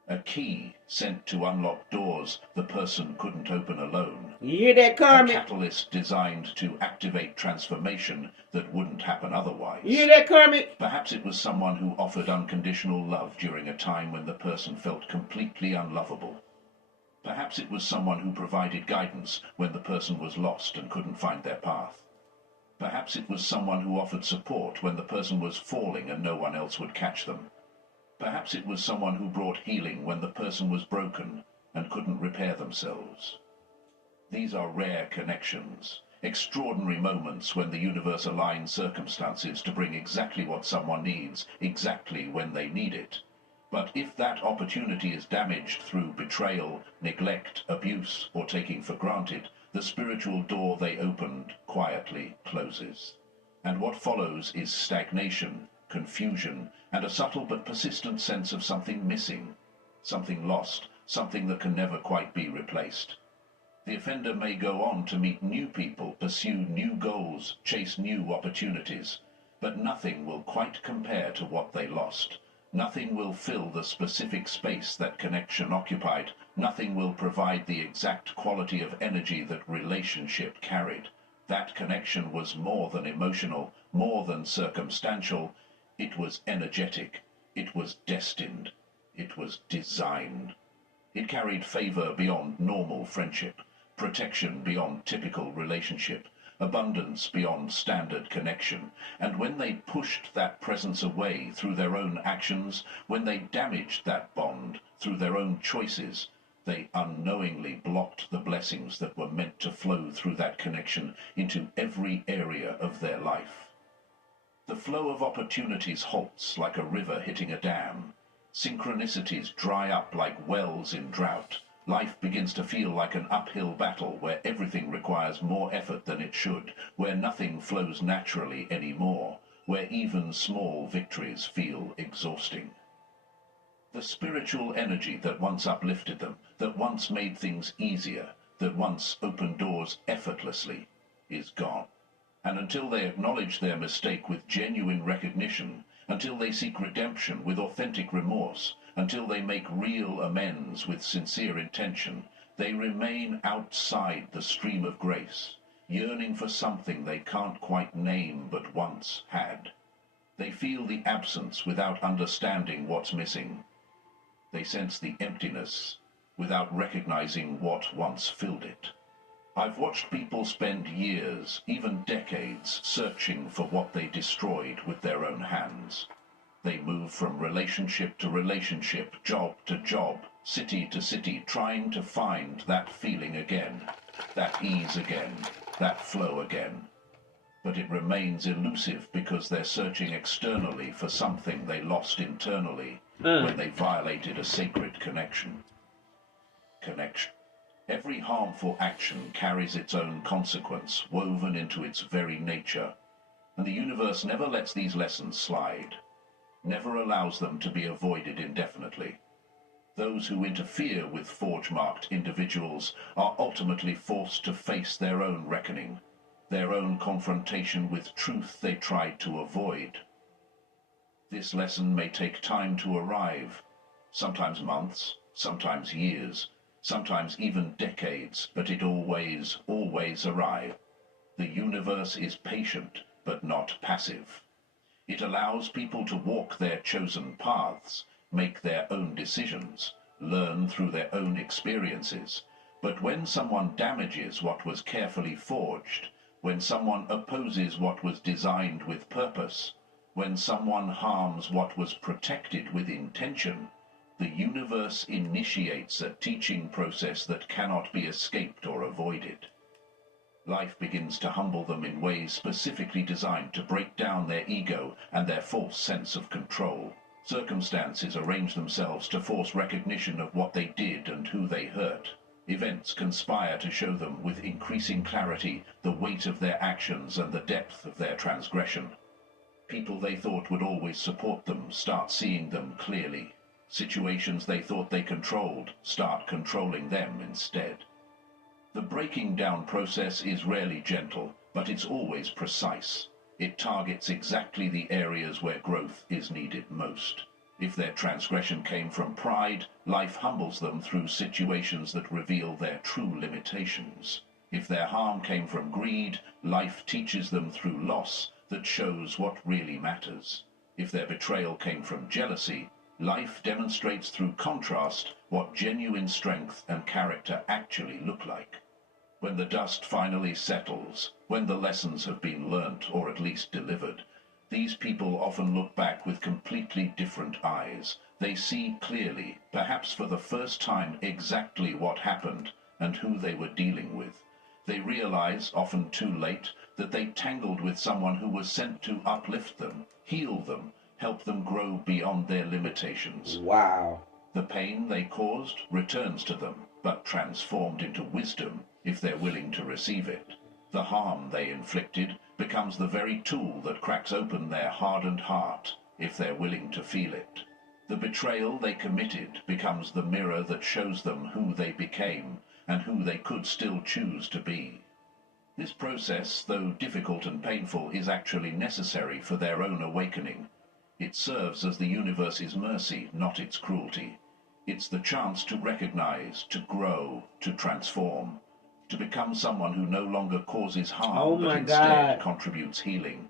A key sent to unlock doors the person couldn't open alone. You hear that, Carmen? A catalyst designed to activate transformation that wouldn't happen otherwise. You hear that, Carmen? Perhaps it was someone who offered unconditional love during a time when the person felt completely unlovable. Perhaps it was someone who provided guidance when the person was lost and couldn't find their path. Perhaps it was someone who offered support when the person was falling and no one else would catch them. Perhaps it was someone who brought healing when the person was broken and couldn't repair themselves. These are rare connections, extraordinary moments when the universe aligns circumstances to bring exactly what someone needs, exactly when they need it. But if that opportunity is damaged through betrayal, neglect, abuse, or taking for granted, the spiritual door they opened quietly closes. And what follows is stagnation, confusion, and a subtle but persistent sense of something missing, something lost, something that can never quite be replaced. The offender may go on to meet new people, pursue new goals, chase new opportunities, but nothing will quite compare to what they lost. Nothing will fill the specific space that connection occupied. Nothing will provide the exact quality of energy that relationship carried. That connection was more than emotional, more than circumstantial. It was energetic. It was destined. It was designed. It carried favor beyond normal friendship, protection beyond typical relationship, abundance beyond standard connection. And when they pushed that presence away through their own actions, when they damaged that bond through their own choices, they unknowingly blocked the blessings that were meant to flow through that connection into every area of their life. The flow of opportunities halts like a river hitting a dam. Synchronicities dry up like wells in drought. Life begins to feel like an uphill battle where everything requires more effort than it should, where nothing flows naturally anymore, where even small victories feel exhausting. The spiritual energy that once uplifted them, that once made things easier, that once opened doors effortlessly, is gone. And until they acknowledge their mistake with genuine recognition, until they seek redemption with authentic remorse, until they make real amends with sincere intention, they remain outside the stream of grace, yearning for something they can't quite name but once had. They feel the absence without understanding what's missing. They sense the emptiness without recognizing what once filled it. I've watched people spend years, even decades, searching for what they destroyed with their own hands. They move from relationship to relationship, job to job, city to city, trying to find that feeling again, that ease again, that flow again. But it remains elusive because they're searching externally for something they lost internally when they violated a sacred connection. Connection. Every harmful action carries its own consequence, woven into its very nature, and the universe never lets these lessons slide, never allows them to be avoided indefinitely. Those who interfere with forge-marked individuals are ultimately forced to face their own reckoning, their own confrontation with truth they tried to avoid. This lesson may take time to arrive, sometimes months, sometimes years, sometimes even decades, but it always arrives. The universe is patient, but not passive. It allows people to walk their chosen paths, make their own decisions, learn through their own experiences. But when someone damages what was carefully forged, when someone opposes what was designed with purpose, when someone harms what was protected with intention, the universe initiates a teaching process that cannot be escaped or avoided. Life begins to humble them in ways specifically designed to break down their ego and their false sense of control. Circumstances arrange themselves to force recognition of what they did and who they hurt. Events conspire to show them with increasing clarity the weight of their actions and the depth of their transgression. People they thought would always support them start seeing them clearly. Situations they thought they controlled start controlling them instead. The breaking down process is rarely gentle, but it's always precise. It targets exactly the areas where growth is needed most. If their transgression came from pride, life humbles them through situations that reveal their true limitations. If their harm came from greed, life teaches them through loss that shows what really matters. If their betrayal came from jealousy, life demonstrates through contrast what genuine strength and character actually look like. When the dust finally settles, when the lessons have been learnt or at least delivered, these people often look back with completely different eyes. They see clearly, perhaps for the first time, exactly what happened and who they were dealing with. They realize, often too late, that they tangled with someone who was sent to uplift them, heal them, help them grow beyond their limitations. Wow. The pain they caused returns to them, but transformed into wisdom if they're willing to receive it. The harm they inflicted becomes the very tool that cracks open their hardened heart if they're willing to feel it. The betrayal they committed becomes the mirror that shows them who they became and who they could still choose to be. This process, though difficult and painful, is actually necessary for their own awakening. It serves as the universe's mercy, not its cruelty. It's the chance to recognize, to grow, to transform, to become someone who no longer causes harm, but instead contributes healing.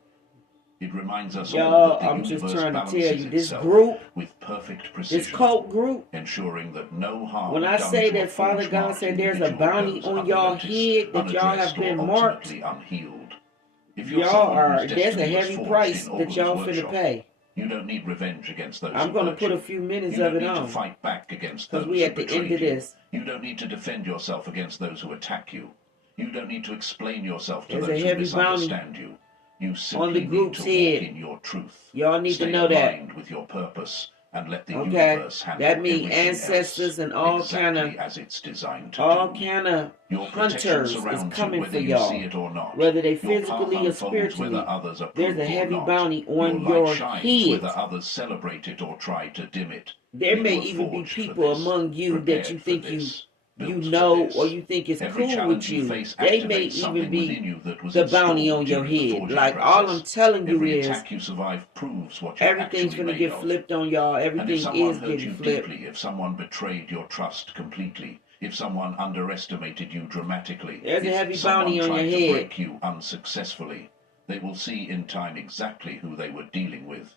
It reminds us all that the universe balances itself with perfect precision, this cult group, ensuring that no harm. When I say that Father God said there's a bounty on y'all head, that y'all have been marked, y'all are, there's a heavy price that y'all finna pay. You don't need revenge against those I'm going to put a few minutes of it on. You don't need to fight back against those who betrayed you. You don't need to defend yourself against those who attack you. You don't need to explain yourself to those who misunderstand you. You simply need to walk in your truth. Y'all need to know Stay that. aligned with your purpose and let the Okay, universe handle that means everything ancestors else and all kind exactly of as it's designed to all do. kind of Your protection hunters is surrounds you coming whether for you see y'all, it or not. whether they Your path physically or unfolds whether spiritually. others There's a approve or heavy not. bounty Your on light your shines head. whether others celebrate it or try to dim it. There You may were even be forged for people this, among you that prepared you for think this, you built know for or this. you think is Every cool challenge with you you. face They may activates even something be within you that was the bounty on installed your during the head. forging Like all I'm process. telling you Every is attack you survive proves what you're everything's actually gonna made get of. flipped on y'all. And if Everything someone is hurt getting you flipped. deeply, if someone betrayed your trust completely, if someone underestimated you dramatically, There's a if heavy someone bounty on your tried to head. break you unsuccessfully, they will see in time exactly who they were dealing with.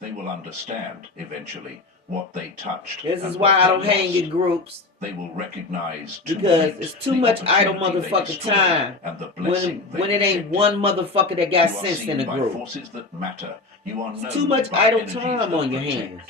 They will understand, eventually, what they touched This is and why what I they don't hang in lost. groups. They will recognize too Because late it's too the much idle opportunity they motherfucking destroyed time and the when blessing they when it ain't rejected. one motherfucker that got You are sense in seen the by group. forces that matter. You are It's known too much by idle energies time that on your protect. hands.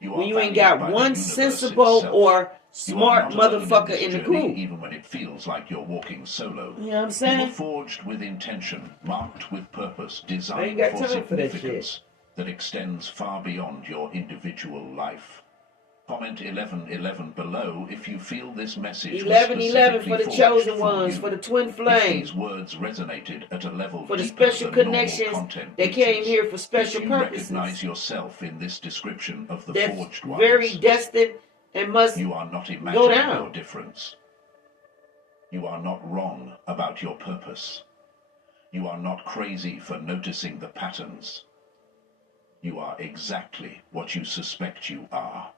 You When are you ain't valued got by the one universe sensible itself. or You are smart not alone in motherfucker this in the journey, group. even when it feels like you're walking solo. You know what I'm You were saying? forged with intention, marked with purpose, I ain't designed got for time for that shit. significance that extends far beyond your individual life. Comment 1111 below if you feel this message was 1111 specifically for the forged chosen for ones, you. for the twin If flame, these words resonated at a level for the deeper special than normal connections content that came reaches, here for special if you purposes. recognize yourself in this description of the That's forged very ones, destined and must you are not go imagining down. your difference. You are not wrong about your purpose. You are not crazy for noticing the patterns. You are exactly what you suspect you are.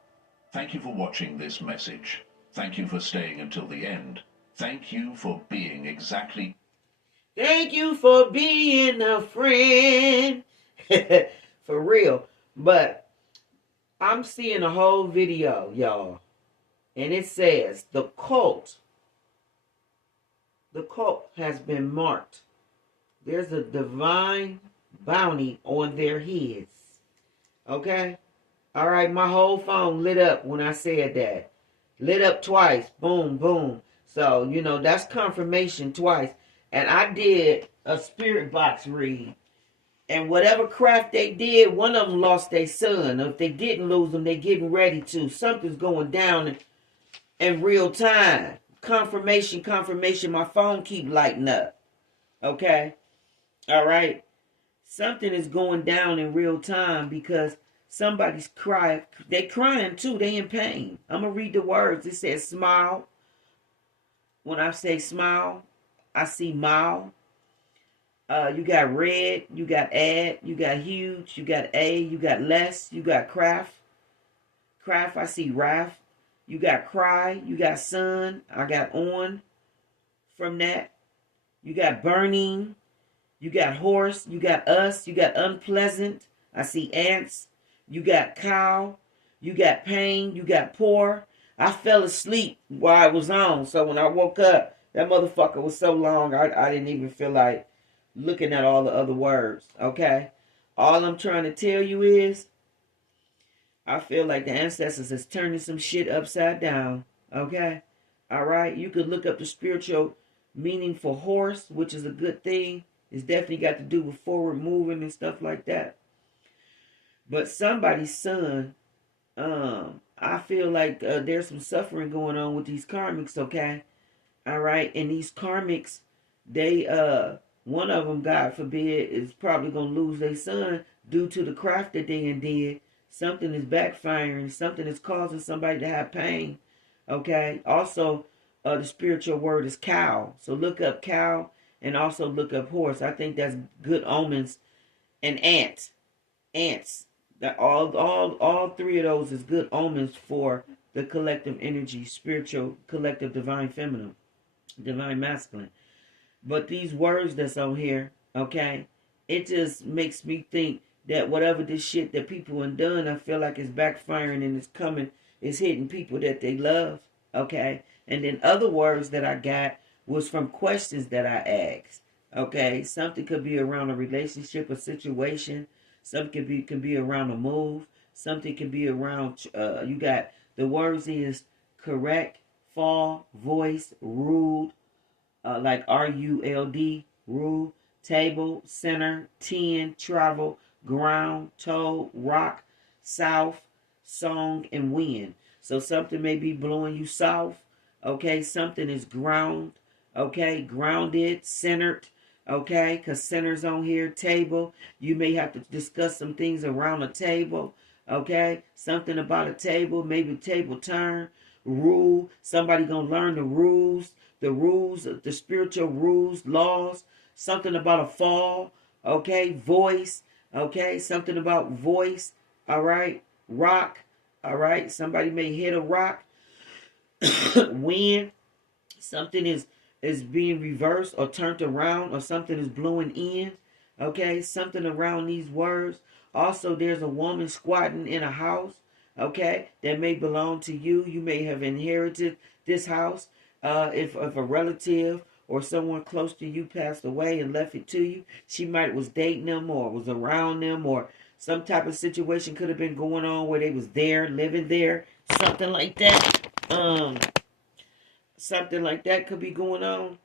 Thank you for watching this message. Thank you for staying until the end. Thank you for being exactly... Thank you for being a friend. For real. But I'm seeing a whole video, y'all. And it says the cult has been marked. There's a divine bounty on their heads. Okay? All right, my whole phone lit up when I said that. Lit up twice. Boom, boom. So, you know, that's confirmation twice. And I did a spirit box read. And whatever craft they did, one of them lost their son. If they didn't lose them, they getting ready to. Something's going down in real time. Confirmation, confirmation. My phone keep lighting up. Okay? All right? Something is going down in real time because somebody's crying. They crying too. They in pain. I'm going to read the words. It says smile. When I say smile, I see mile. You got red, you got add, you got huge, you got a, you got less, you got craft. Craft, I see wrath. You got cry, you got sun, I got on from that. You got burning, you got horse, you got us, you got unpleasant. I see ants. You got cow, you got pain, you got poor. I fell asleep while I was on, so when I woke up, that motherfucker was so long, I didn't even feel like looking at all the other words, okay? All I'm trying to tell you is, I feel like the ancestors is turning some shit upside down, okay? All right? You could look up the spiritual meaning for horse, which is a good thing. It's definitely got to do with forward moving and stuff like that. But somebody's son, I feel like there's some suffering going on with these karmics, okay? All right? And these karmics, they, one of them, God forbid, is probably going to lose their son due to the craft that they did. Something is backfiring. Something is causing somebody to have pain. Okay? Also, the spiritual word is cow. So look up cow and also look up horse. I think that's good omens. And ant. Ants. That all three of those is good omens for the collective energy, spiritual, collective, divine feminine, divine masculine. But these words that's on here, okay, it just makes me think that whatever this shit that people have done, I feel like it's backfiring and it's coming, it's hitting people that they love, okay? And then other words that I got was from questions that I asked, okay? Something could be around a relationship, a situation. Something could be around a move. Something could be around, you got, the words is correct, fall, voice, rude, like RULD, rule, table, center, 10, travel, ground, toe, rock, south, song, and wind. So something may be blowing you south. Okay, something is ground. Okay, grounded, centered. Okay, because center's on here, table. You may have to discuss some things around a table. Okay, something about a table, maybe table turn, rule. Somebody gonna learn the rules, the spiritual rules, laws. Something about a fall. Okay, voice. Okay, something about voice. All right, rock. All right, somebody may hit a rock. Wind. Something is being reversed or turned around, or something is blowing in. Okay, something around these words. Also, there's a woman squatting in a house. Okay, that may belong to you. You may have inherited this house. If a relative or someone close to you passed away and left it to you, she might was dating them or was around them, or some type of situation could have been going on where they was there, living there, something like that. Something like that could be going on.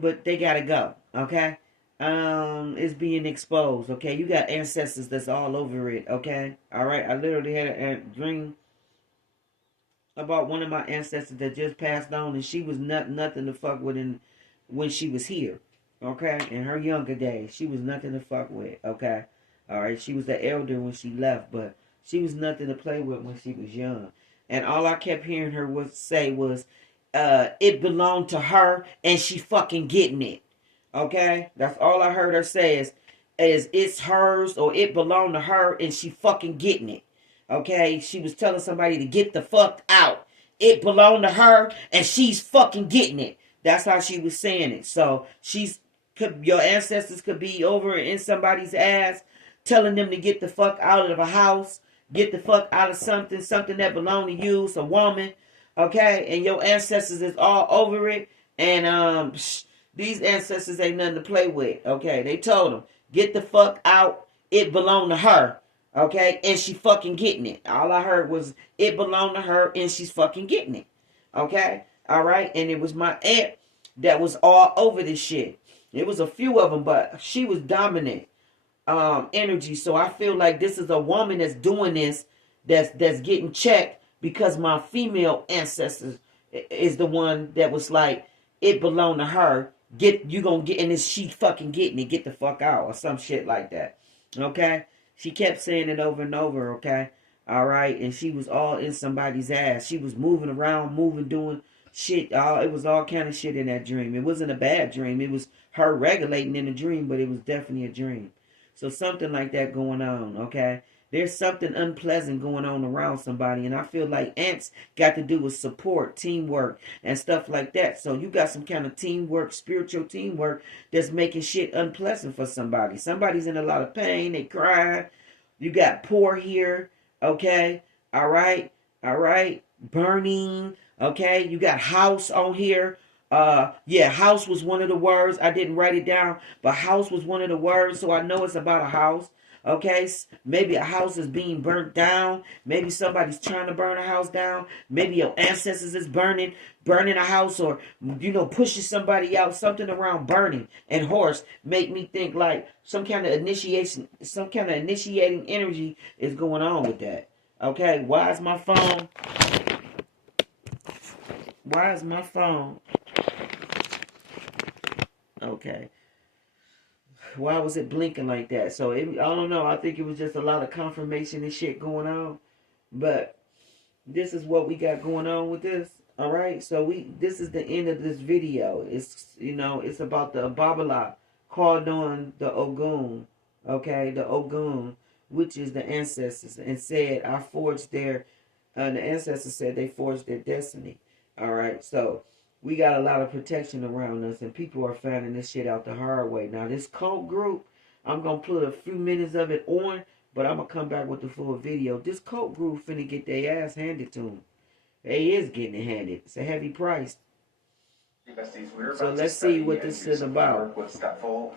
But they gotta go. Okay. It's being exposed. Okay, you got ancestors that's all over it. Okay, all right. I literally had a dream about one of my ancestors that just passed on, and she was nothing to fuck with when she was here. Okay, in her younger days, she was nothing to fuck with. Okay, all right. She was the elder when she left, but she was nothing to play with when she was young. And all I kept hearing her say was, "It belonged to her, and she fucking getting it." Okay, that's all I heard her say is it's hers, or it belonged to her and she fucking getting it. Okay, she was telling somebody to get the fuck out. It belonged to her and she's fucking getting it. That's how she was saying it. So your ancestors could be over in somebody's ass, telling them to get the fuck out of a house, get the fuck out of something that belonged to you, it's a woman. Okay, and your ancestors is all over it, and these ancestors ain't nothing to play with. Okay, they told them, get the fuck out. It belonged to her. Okay, and she fucking getting it. All I heard was it belonged to her and she's fucking getting it. Okay, all right, and it was my aunt that was all over this shit. It was a few of them, but she was dominant energy. So I feel like this is a woman that's doing this, that's getting checked because my female ancestors is the one that was like, it belonged to her. You gonna get, and this she fucking getting it. Get the fuck out, or some shit like that. Okay, she kept saying it over and over. Okay, all right, and she was all in somebody's ass. She was moving around, doing shit. It was all kind of shit in that dream. It wasn't a bad dream. It was her regulating in a dream, but it was definitely a dream. So something like that going on. Okay, there's something unpleasant going on around somebody, and I feel like ants got to do with support, teamwork, and stuff like that. So you got some kind of teamwork, spiritual teamwork, that's making shit unpleasant for somebody. Somebody's in a lot of pain, they cry. You got poor here. Okay, all right, burning. Okay, you got house on here. Yeah, house was one of the words. I didn't write it down, but house was one of the words, so I know it's about a house. Okay, maybe a house is being burnt down. Maybe somebody's trying to burn a house down. Maybe your ancestors is burning a house, or pushing somebody out. Something around burning and horse make me think like some kind of initiation, some kind of initiating energy is going on with that. Okay, why is my phone? Okay. Why was it blinking like that? So I don't know. I think it was just a lot of confirmation and shit going on. But this is what we got going on with this. All right. So this is the end of this video. It's about the Babalawa called on the Ogun. Okay, the Ogun, which is the ancestors, and said, "I forged their." The ancestors said they forged their destiny. All right. So we got a lot of protection around us, and people are finding this shit out the hard way. Now, this cult group, I'm going to put a few minutes of it on, but I'm going to come back with the full video. This cult group finna get their ass handed to them. They is getting it handed. It's a heavy price. So let's see what this is about.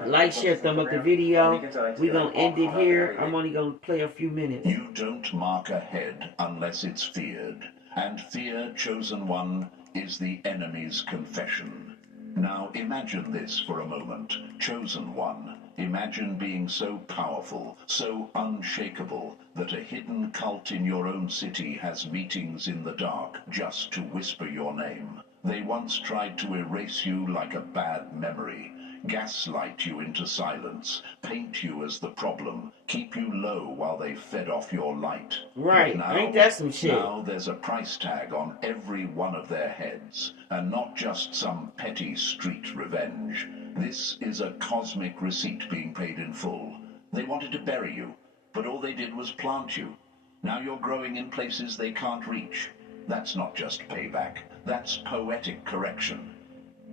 Like, share, thumb up the video. We're going to end it here. I'm only going to play a few minutes. You don't mark ahead unless it's feared. And fear, chosen one, is the enemy's confession. Now imagine this for a moment. Chosen one, Imagine being so powerful, so unshakable, that a hidden cult in your own city has meetings in the dark just to whisper your name. They once tried to erase you like a bad memory, gaslight you into silence, paint you as the problem, keep you low while they fed off your light. Right. Ain't that some shit? Now there's a price tag on every one of their heads, and not just some petty street revenge. This is a cosmic receipt being paid in full. They wanted to bury you, but all they did was plant you. Now you're growing in places they can't reach. That's not just payback, that's poetic correction.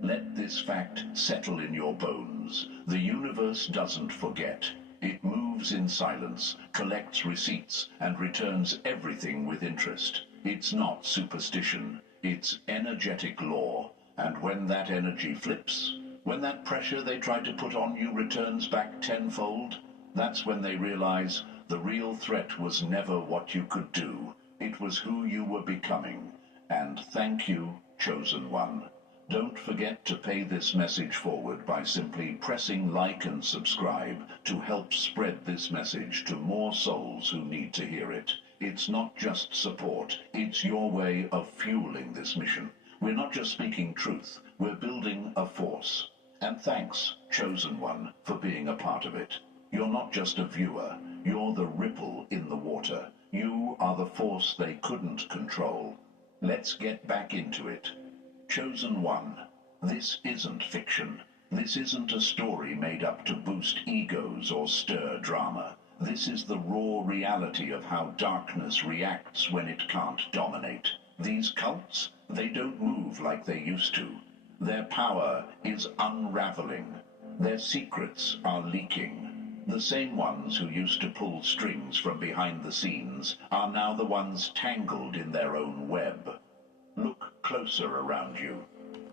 Let this fact settle in your bones. The universe doesn't forget. It moves in silence, collects receipts, and returns everything with interest. It's not superstition, it's energetic law. And when that energy flips, when that pressure they tried to put on you returns back tenfold, that's when they realize the real threat was never what you could do. It was who you were becoming. And thank you, Chosen One. Don't forget to pay this message forward by simply pressing like and subscribe to help spread this message to more souls who need to hear it. It's not just support, it's your way of fueling this mission. We're not just speaking truth, we're building a force. And thanks, Chosen One, for being a part of it. You're not just a viewer, you're the ripple in the water. You are the force they couldn't control. Let's get back into it. Chosen One, this isn't fiction. This isn't a story made up to boost egos or stir drama. This is the raw reality of how darkness reacts when it can't dominate. These cults, they don't move like they used to. Their power is unraveling. Their secrets are leaking. The same ones who used to pull strings from behind the scenes are now the ones tangled in their own web. Look closer around you.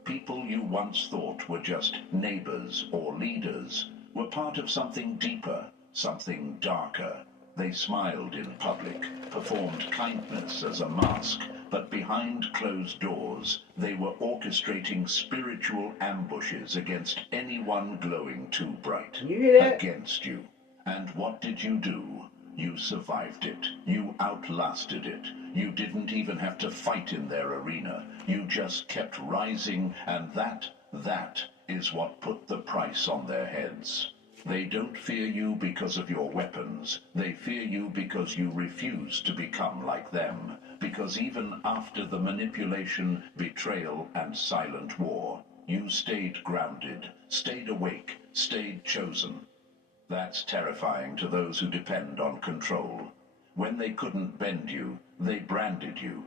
People you once thought were just neighbors or leaders were part of something deeper, something darker. They smiled in public, performed kindness as a mask, but behind closed doors they were orchestrating spiritual ambushes against anyone glowing too bright. You hear that? Against you. And what did you do? You survived it. You outlasted it. You didn't even have to fight in their arena. You just kept rising, and that is what put the price on their heads. They don't fear you because of your weapons. They fear you because you refuse to become like them. Because even after the manipulation, betrayal, and silent war, you stayed grounded, stayed awake, stayed chosen. That's terrifying to those who depend on control. When they couldn't bend you, they branded you.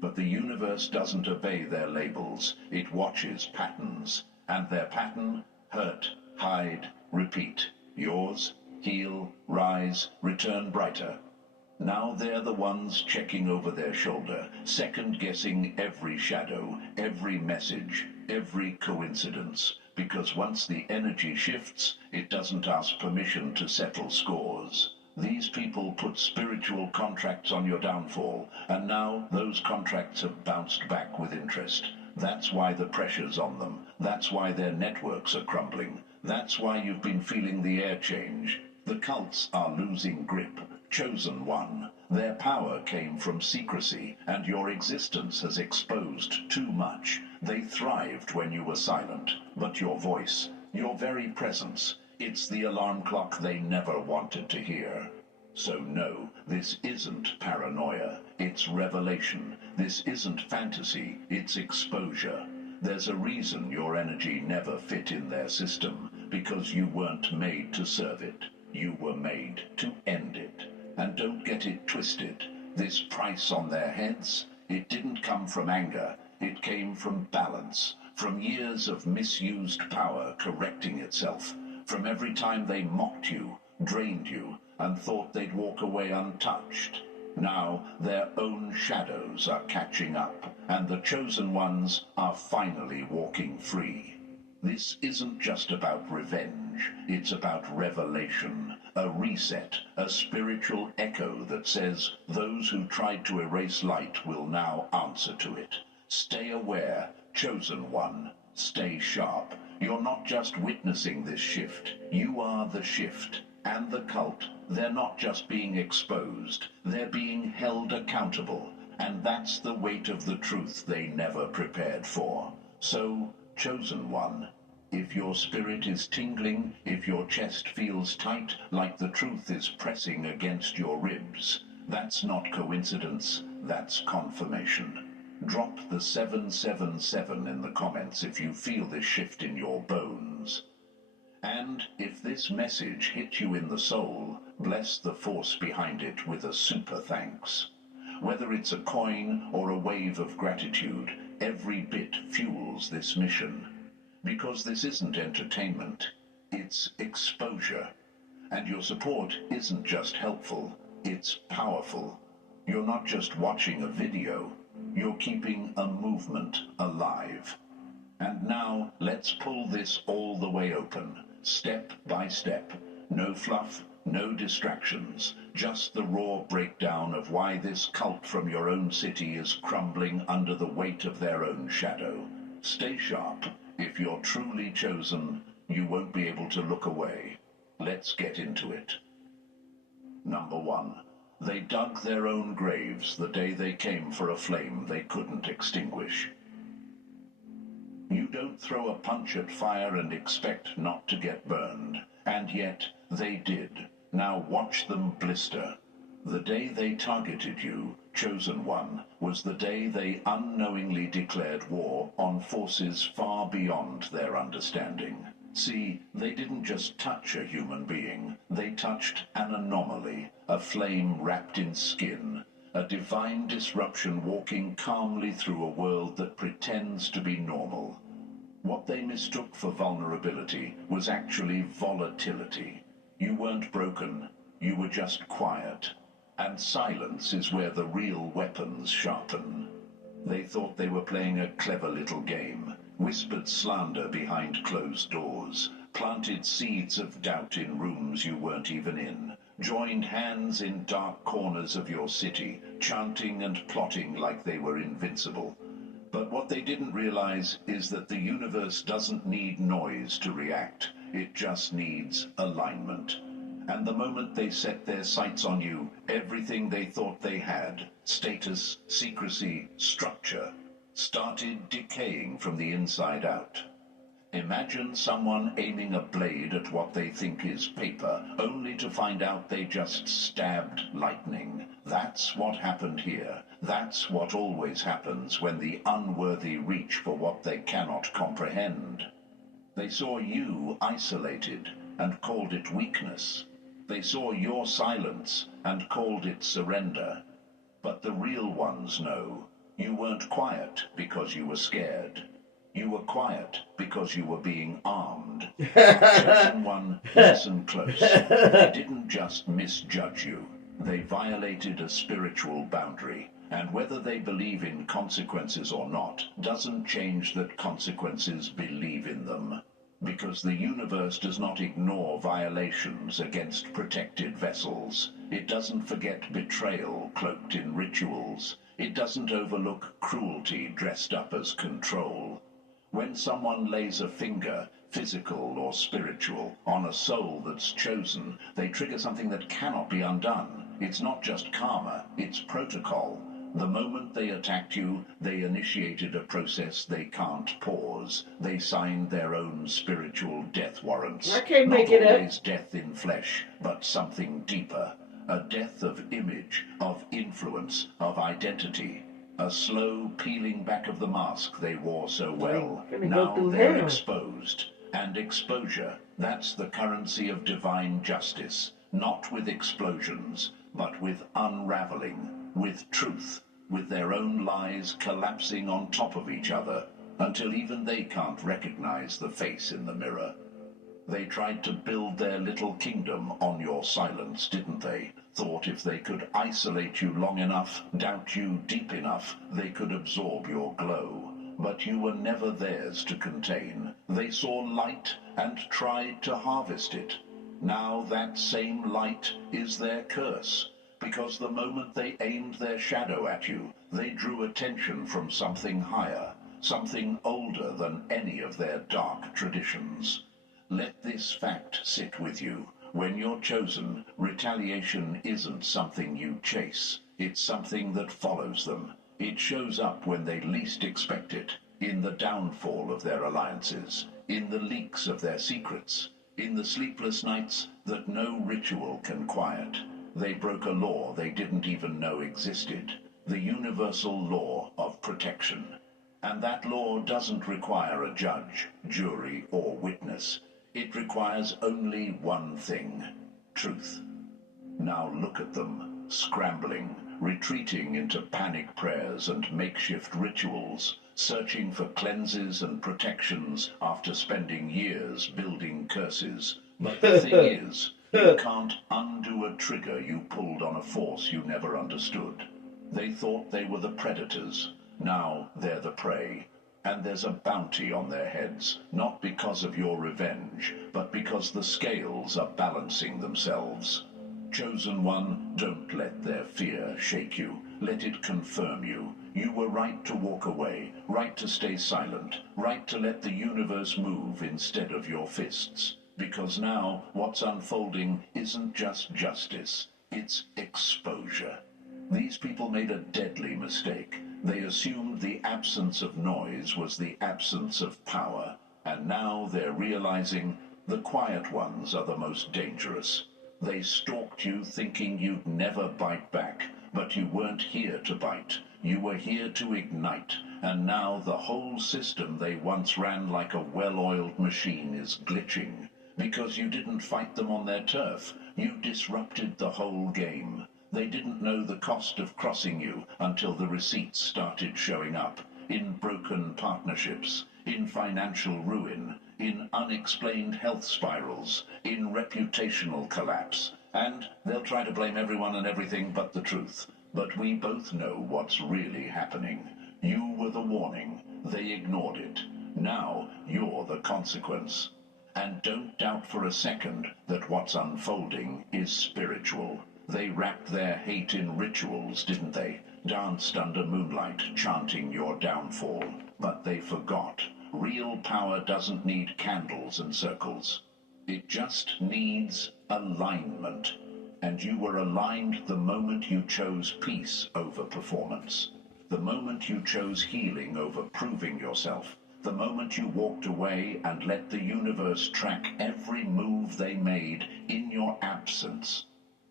But the universe doesn't obey their labels. It watches patterns. And their pattern: hurt, hide, repeat. Yours: heal, rise, return brighter. Now they're the ones checking over their shoulder, second-guessing every shadow, every message, every coincidence. Because once the energy shifts, it doesn't ask permission to settle scores. These people put spiritual contracts on your downfall, and now those contracts have bounced back with interest. That's why the pressure's on them. That's why their networks are crumbling. That's why you've been feeling the air change. The cults are losing grip. Chosen One. Their power came from secrecy, and your existence has exposed too much. They thrived when you were silent, but your voice, your very presence, it's the alarm clock they never wanted to hear. So no, this isn't paranoia, it's revelation. This isn't fantasy, it's exposure. There's a reason your energy never fit in their system, because you weren't made to serve it. You were made to end it. And don't get it twisted. This price on their heads, it didn't come from anger. It came from balance, from years of misused power correcting itself, from every time they mocked you, drained you, and thought they'd walk away untouched. Now their own shadows are catching up, and the chosen ones are finally walking free. This isn't just about revenge, it's about revelation, a reset, a spiritual echo that says those who tried to erase light will now answer to it. Stay aware, chosen one. Stay sharp. You're not just witnessing this shift. You are the shift. And the cult, they're not just being exposed, they're being held accountable. And that's the weight of the truth they never prepared for. So, chosen one, if your spirit is tingling, if your chest feels tight, like the truth is pressing against your ribs, that's not coincidence, that's confirmation. Drop the 777 in the comments if you feel this shift in your bones. And if this message hit you in the soul, bless the force behind it with a super thanks. Whether it's a coin or a wave of gratitude, every bit fuels this mission. Because this isn't entertainment, it's exposure. And your support isn't just helpful, it's powerful. You're not just watching a video, you're keeping a movement alive. And now, let's pull this all the way open, step by step. No fluff, no distractions, just the raw breakdown of why this cult from your own city is crumbling under the weight of their own shadow. Stay sharp. If you're truly chosen, you won't be able to look away. Let's get into it. Number 1. They dug their own graves the day they came for a flame they couldn't extinguish. You don't throw a punch at fire and expect not to get burned. And yet, they did. Now watch them blister. The day they targeted you, chosen one, was the day they unknowingly declared war on forces far beyond their understanding. See, they didn't just touch a human being. They touched an anomaly, a flame wrapped in skin, a divine disruption walking calmly through a world that pretends to be normal. What they mistook for vulnerability was actually volatility. You weren't broken, you were just quiet. And silence is where the real weapons sharpen. They thought they were playing a clever little game, whispered slander behind closed doors, planted seeds of doubt in rooms you weren't even in, joined hands in dark corners of your city, chanting and plotting like they were invincible. But what they didn't realize is that the universe doesn't need noise to react. It just needs alignment. And the moment they set their sights on you, everything they thought they had, status, secrecy, structure, started decaying from the inside out. Imagine someone aiming a blade at what they think is paper, only to find out they just stabbed lightning. That's what happened here. That's what always happens when the unworthy reach for what they cannot comprehend. They saw you isolated and called it weakness. They saw your silence and called it surrender. But the real ones know you weren't quiet because you were scared. You were quiet because you were being armed. Chosen one, listen close. They didn't just misjudge you. They violated a spiritual boundary. And whether they believe in consequences or not doesn't change that consequences believe in them. Because the universe does not ignore violations against protected vessels. It doesn't forget betrayal cloaked in rituals. It doesn't overlook cruelty dressed up as control. When someone lays a finger, physical or spiritual, on a soul that's chosen, they trigger something that cannot be undone. It's not just karma, it's protocol. The moment they attacked you, they initiated a process they can't pause. They signed their own spiritual death warrants. I can't make it up. Not always death in flesh, but something deeper. A death of image, of influence, of identity. A slow peeling back of the mask they wore so well. Now they're exposed. And exposure, that's the currency of divine justice. Not with explosions, but with unraveling. With truth, with their own lies collapsing on top of each other, until even they can't recognize the face in the mirror. They tried to build their little kingdom on your silence, didn't they? Thought if they could isolate you long enough, doubt you deep enough, they could absorb your glow. But you were never theirs to contain. They saw light and tried to harvest it. Now that same light is their curse. Because the moment they aimed their shadow at you, they drew attention from something higher. something older than any of their dark traditions. Let this fact sit with you. When you're chosen, retaliation isn't something you chase. It's something that follows them. It shows up when they least expect it, in the downfall of their alliances, in the leaks of their secrets, in the sleepless nights that no ritual can quiet. They broke a law they didn't even know existed, the universal law of protection. And that law doesn't require a judge, jury, or witness. It requires only one thing: truth. Now look at them, scrambling, retreating into panic prayers and makeshift rituals, searching for cleanses and protections after spending years building curses. But the thing is, you can't undo a trigger you pulled on a force you never understood. They thought they were the predators. Now they're the prey. And there's a bounty on their heads, not because of your revenge, but because the scales are balancing themselves. Chosen one, don't let their fear shake you. Let it confirm you. You were right to walk away, right to stay silent, right to let the universe move instead of your fists. Because now what's unfolding isn't just justice, it's exposure. These people made a deadly mistake. They assumed the absence of noise was the absence of power, and now they're realizing the quiet ones are the most dangerous. They stalked you thinking you'd never bite back, but you weren't here to bite. You were here to ignite, and now the whole system they once ran like a well-oiled machine is glitching. Because you didn't fight them on their turf, you disrupted the whole game. They didn't know the cost of crossing you until the receipts started showing up, in broken partnerships, in financial ruin, in unexplained health spirals, in reputational collapse. And they'll try to blame everyone and everything but the truth. But we both know what's really happening. You were the warning. They ignored it. Now you're the consequence. And don't doubt for a second that what's unfolding is spiritual. They wrapped their hate in rituals, didn't they? Danced under moonlight, chanting your downfall. But they forgot. Real power doesn't need candles and circles. It just needs alignment. And you were aligned the moment you chose peace over performance. The moment you chose healing over proving yourself. The moment you walked away and let the universe track every move they made in your absence.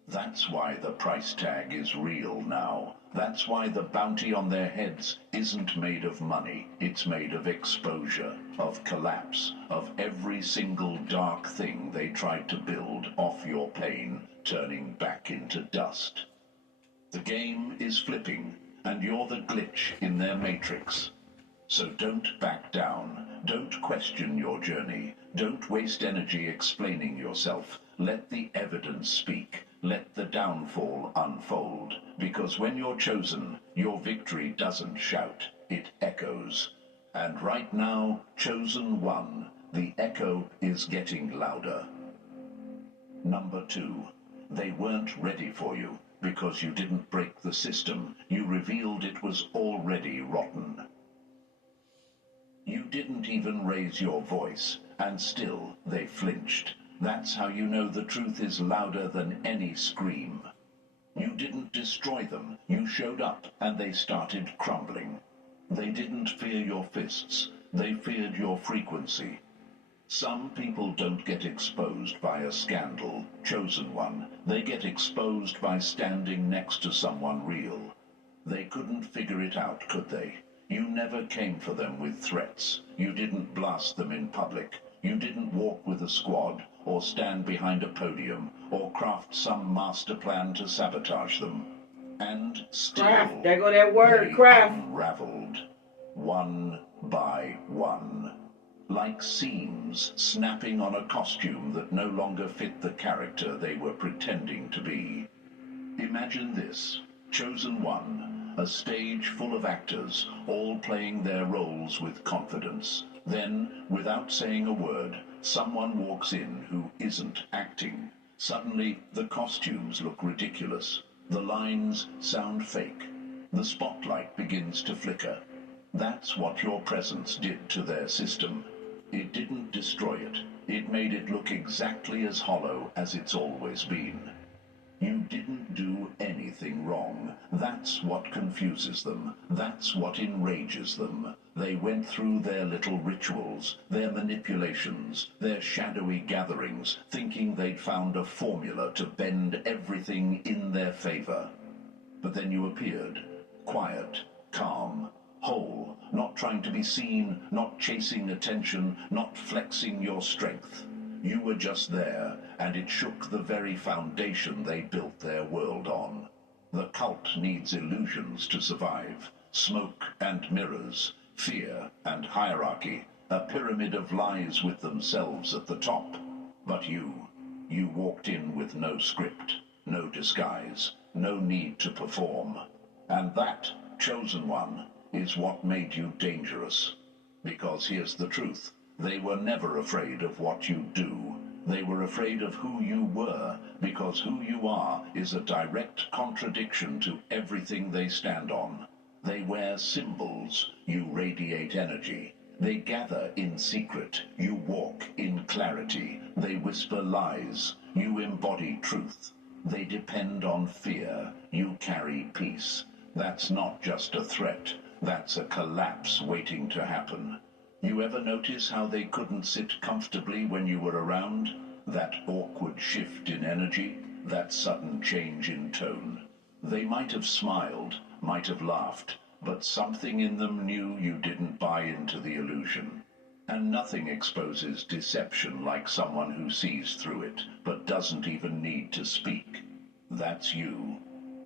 That's why the price tag is real now. That's why the bounty on their heads isn't made of money. It's made of exposure, of collapse, of every single dark thing they tried to build off your pain, turning back into dust. The game is flipping, and you're the glitch in their matrix. So don't back down. Don't question your journey. Don't waste energy explaining yourself. Let the evidence speak. Let the downfall unfold. Because when you're chosen, your victory doesn't shout. It echoes. And right now, chosen one. The echo is getting louder. Number 2. They weren't ready for you. Because you didn't break the system. You revealed it was already rotten. You didn't even raise your voice, and still they flinched. That's how you know the truth is louder than any scream. You didn't destroy them. You showed up, and they started crumbling. They didn't fear your fists. They feared your frequency. Some people don't get exposed by a scandal, chosen one. They get exposed by standing next to someone real. They couldn't figure it out, could they? You never came for them with threats. You didn't blast them in public. You didn't walk with a squad, or stand behind a podium, or craft some master plan to sabotage them. And still, Craft. There go that word, they craft. unraveled, one by one. Like seams snapping on a costume that no longer fit the character they were pretending to be. Imagine this, chosen one, a stage full of actors, all playing their roles with confidence. Then, without saying a word, someone walks in who isn't acting. Suddenly, the costumes look ridiculous. The lines sound fake. The spotlight begins to flicker. That's what your presence did to their system. It didn't destroy it. It made it look exactly as hollow as it's always been. You didn't do anything wrong. That's what confuses them. That's what enrages them. They went through their little rituals, their manipulations, their shadowy gatherings, thinking they'd found a formula to bend everything in their favor. But then you appeared, quiet, calm, whole, not trying to be seen, not chasing attention, not flexing your strength. You were just there, and it shook the very foundation they built their world on. The cult needs illusions to survive. Smoke and mirrors, fear and hierarchy, a pyramid of lies with themselves at the top. But you walked in with no script, no disguise, no need to perform. And that, chosen one, is what made you dangerous. Because here's the truth. They were never afraid of what you do. They were afraid of who you were, because who you are is a direct contradiction to everything they stand on. They wear symbols, you radiate energy. They gather in secret, you walk in clarity. They whisper lies, you embody truth. They depend on fear, you carry peace. That's not just a threat, that's a collapse waiting to happen. You ever notice how they couldn't sit comfortably when you were around? That awkward shift in energy, that sudden change in tone. They might have smiled, might have laughed, but something in them knew you didn't buy into the illusion. And nothing exposes deception like someone who sees through it, but doesn't even need to speak. That's you.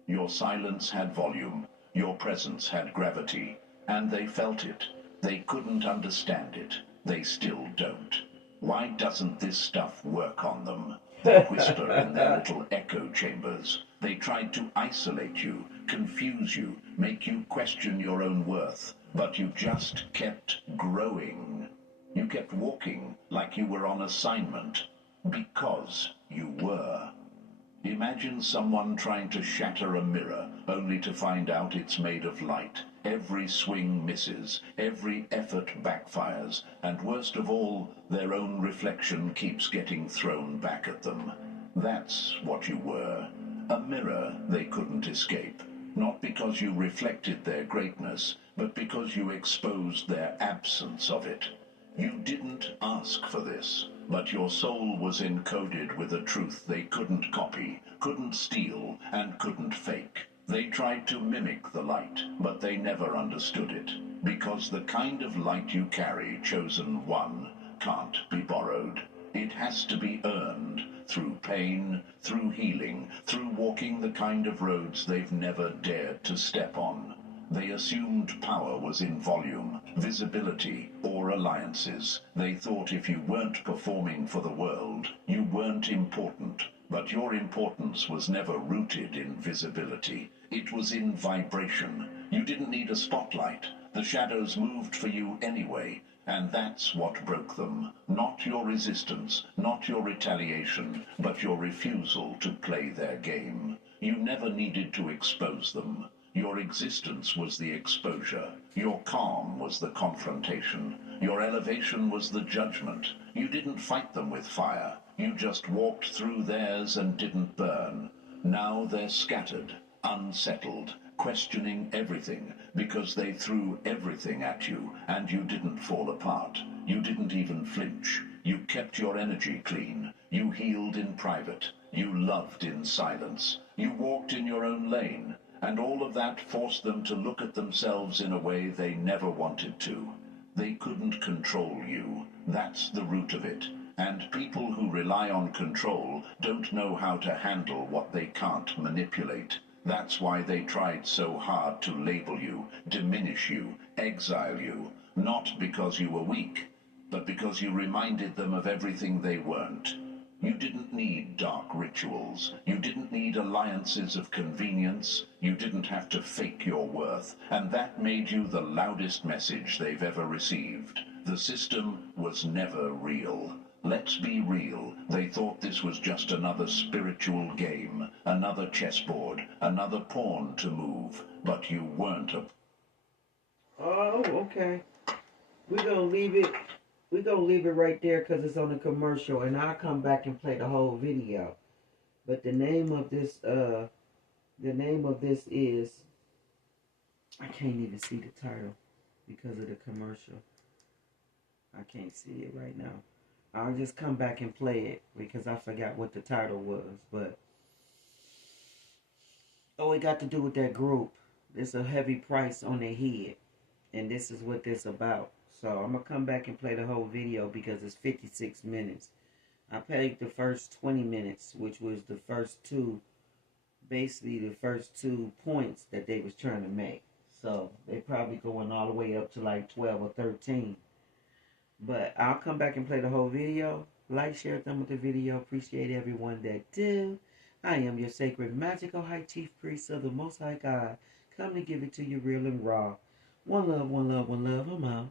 Your silence had volume, your presence had gravity, and they felt it. They couldn't understand it. They still don't. Why doesn't this stuff work on them? They whisper in their little echo chambers. They tried to isolate you, confuse you, make you question your own worth. But you just kept growing. You kept walking like you were on assignment. Because you were. Imagine someone trying to shatter a mirror, only to find out it's made of light. Every swing misses, every effort backfires, and worst of all, their own reflection keeps getting thrown back at them. That's what you were. A mirror they couldn't escape. Not because you reflected their greatness, but because you exposed their absence of it. You didn't ask for this. But your soul was encoded with a truth they couldn't copy, couldn't steal, and couldn't fake. They tried to mimic the light, but they never understood it. Because the kind of light you carry, chosen one, can't be borrowed. It has to be earned, through pain, through healing, through walking the kind of roads they've never dared to step on. They assumed power was in volume, visibility, or alliances. They thought if you weren't performing for the world, you weren't important. But your importance was never rooted in visibility. It was in vibration. You didn't need a spotlight. The shadows moved for you anyway. And that's what broke them. Not your resistance, not your retaliation, but your refusal to play their game. You never needed to expose them. Your existence was the exposure. Your calm was the confrontation. Your elevation was the judgment. You didn't fight them with fire. You just walked through theirs and didn't burn. Now they're scattered, unsettled, questioning everything, because they threw everything at you, and you didn't fall apart. You didn't even flinch. You kept your energy clean. You healed in private. You loved in silence. You walked in your own lane. And all of that forced them to look at themselves in a way they never wanted to. They couldn't control you. That's the root of it. And people who rely on control don't know how to handle what they can't manipulate. That's why they tried so hard to label you, diminish you, exile you. Not because you were weak, but because you reminded them of everything they weren't. You didn't need dark rituals. You didn't need alliances of convenience. You didn't have to fake your worth. And that made you the loudest message they've ever received. The system was never real. Let's be real. They thought this was just another spiritual game, another chessboard, another pawn to move. But you weren't a Oh, okay. We're gonna leave it. We're gonna leave it right there because it's on a commercial, and I'll come back and play the whole video. But the name of this is, I can't even see the title because of the commercial. I can't see it right now. I'll just come back and play it because I forgot what the title was. But oh, it got to do with that group. There's a heavy price on their head, and this is what this about. So I'm gonna come back and play the whole video because it's 56 minutes. I played the first 20 minutes, which was the first two, basically the first 2 points that they was trying to make. So they probably going all the way up to like 12 or 13. But I'll come back and play the whole video. Like, share, thumb with the video. Appreciate everyone that do. I am your sacred, magical, high chief priest of the Most High God. Come to give it to you real and raw. One love, one love, one love. I'm out.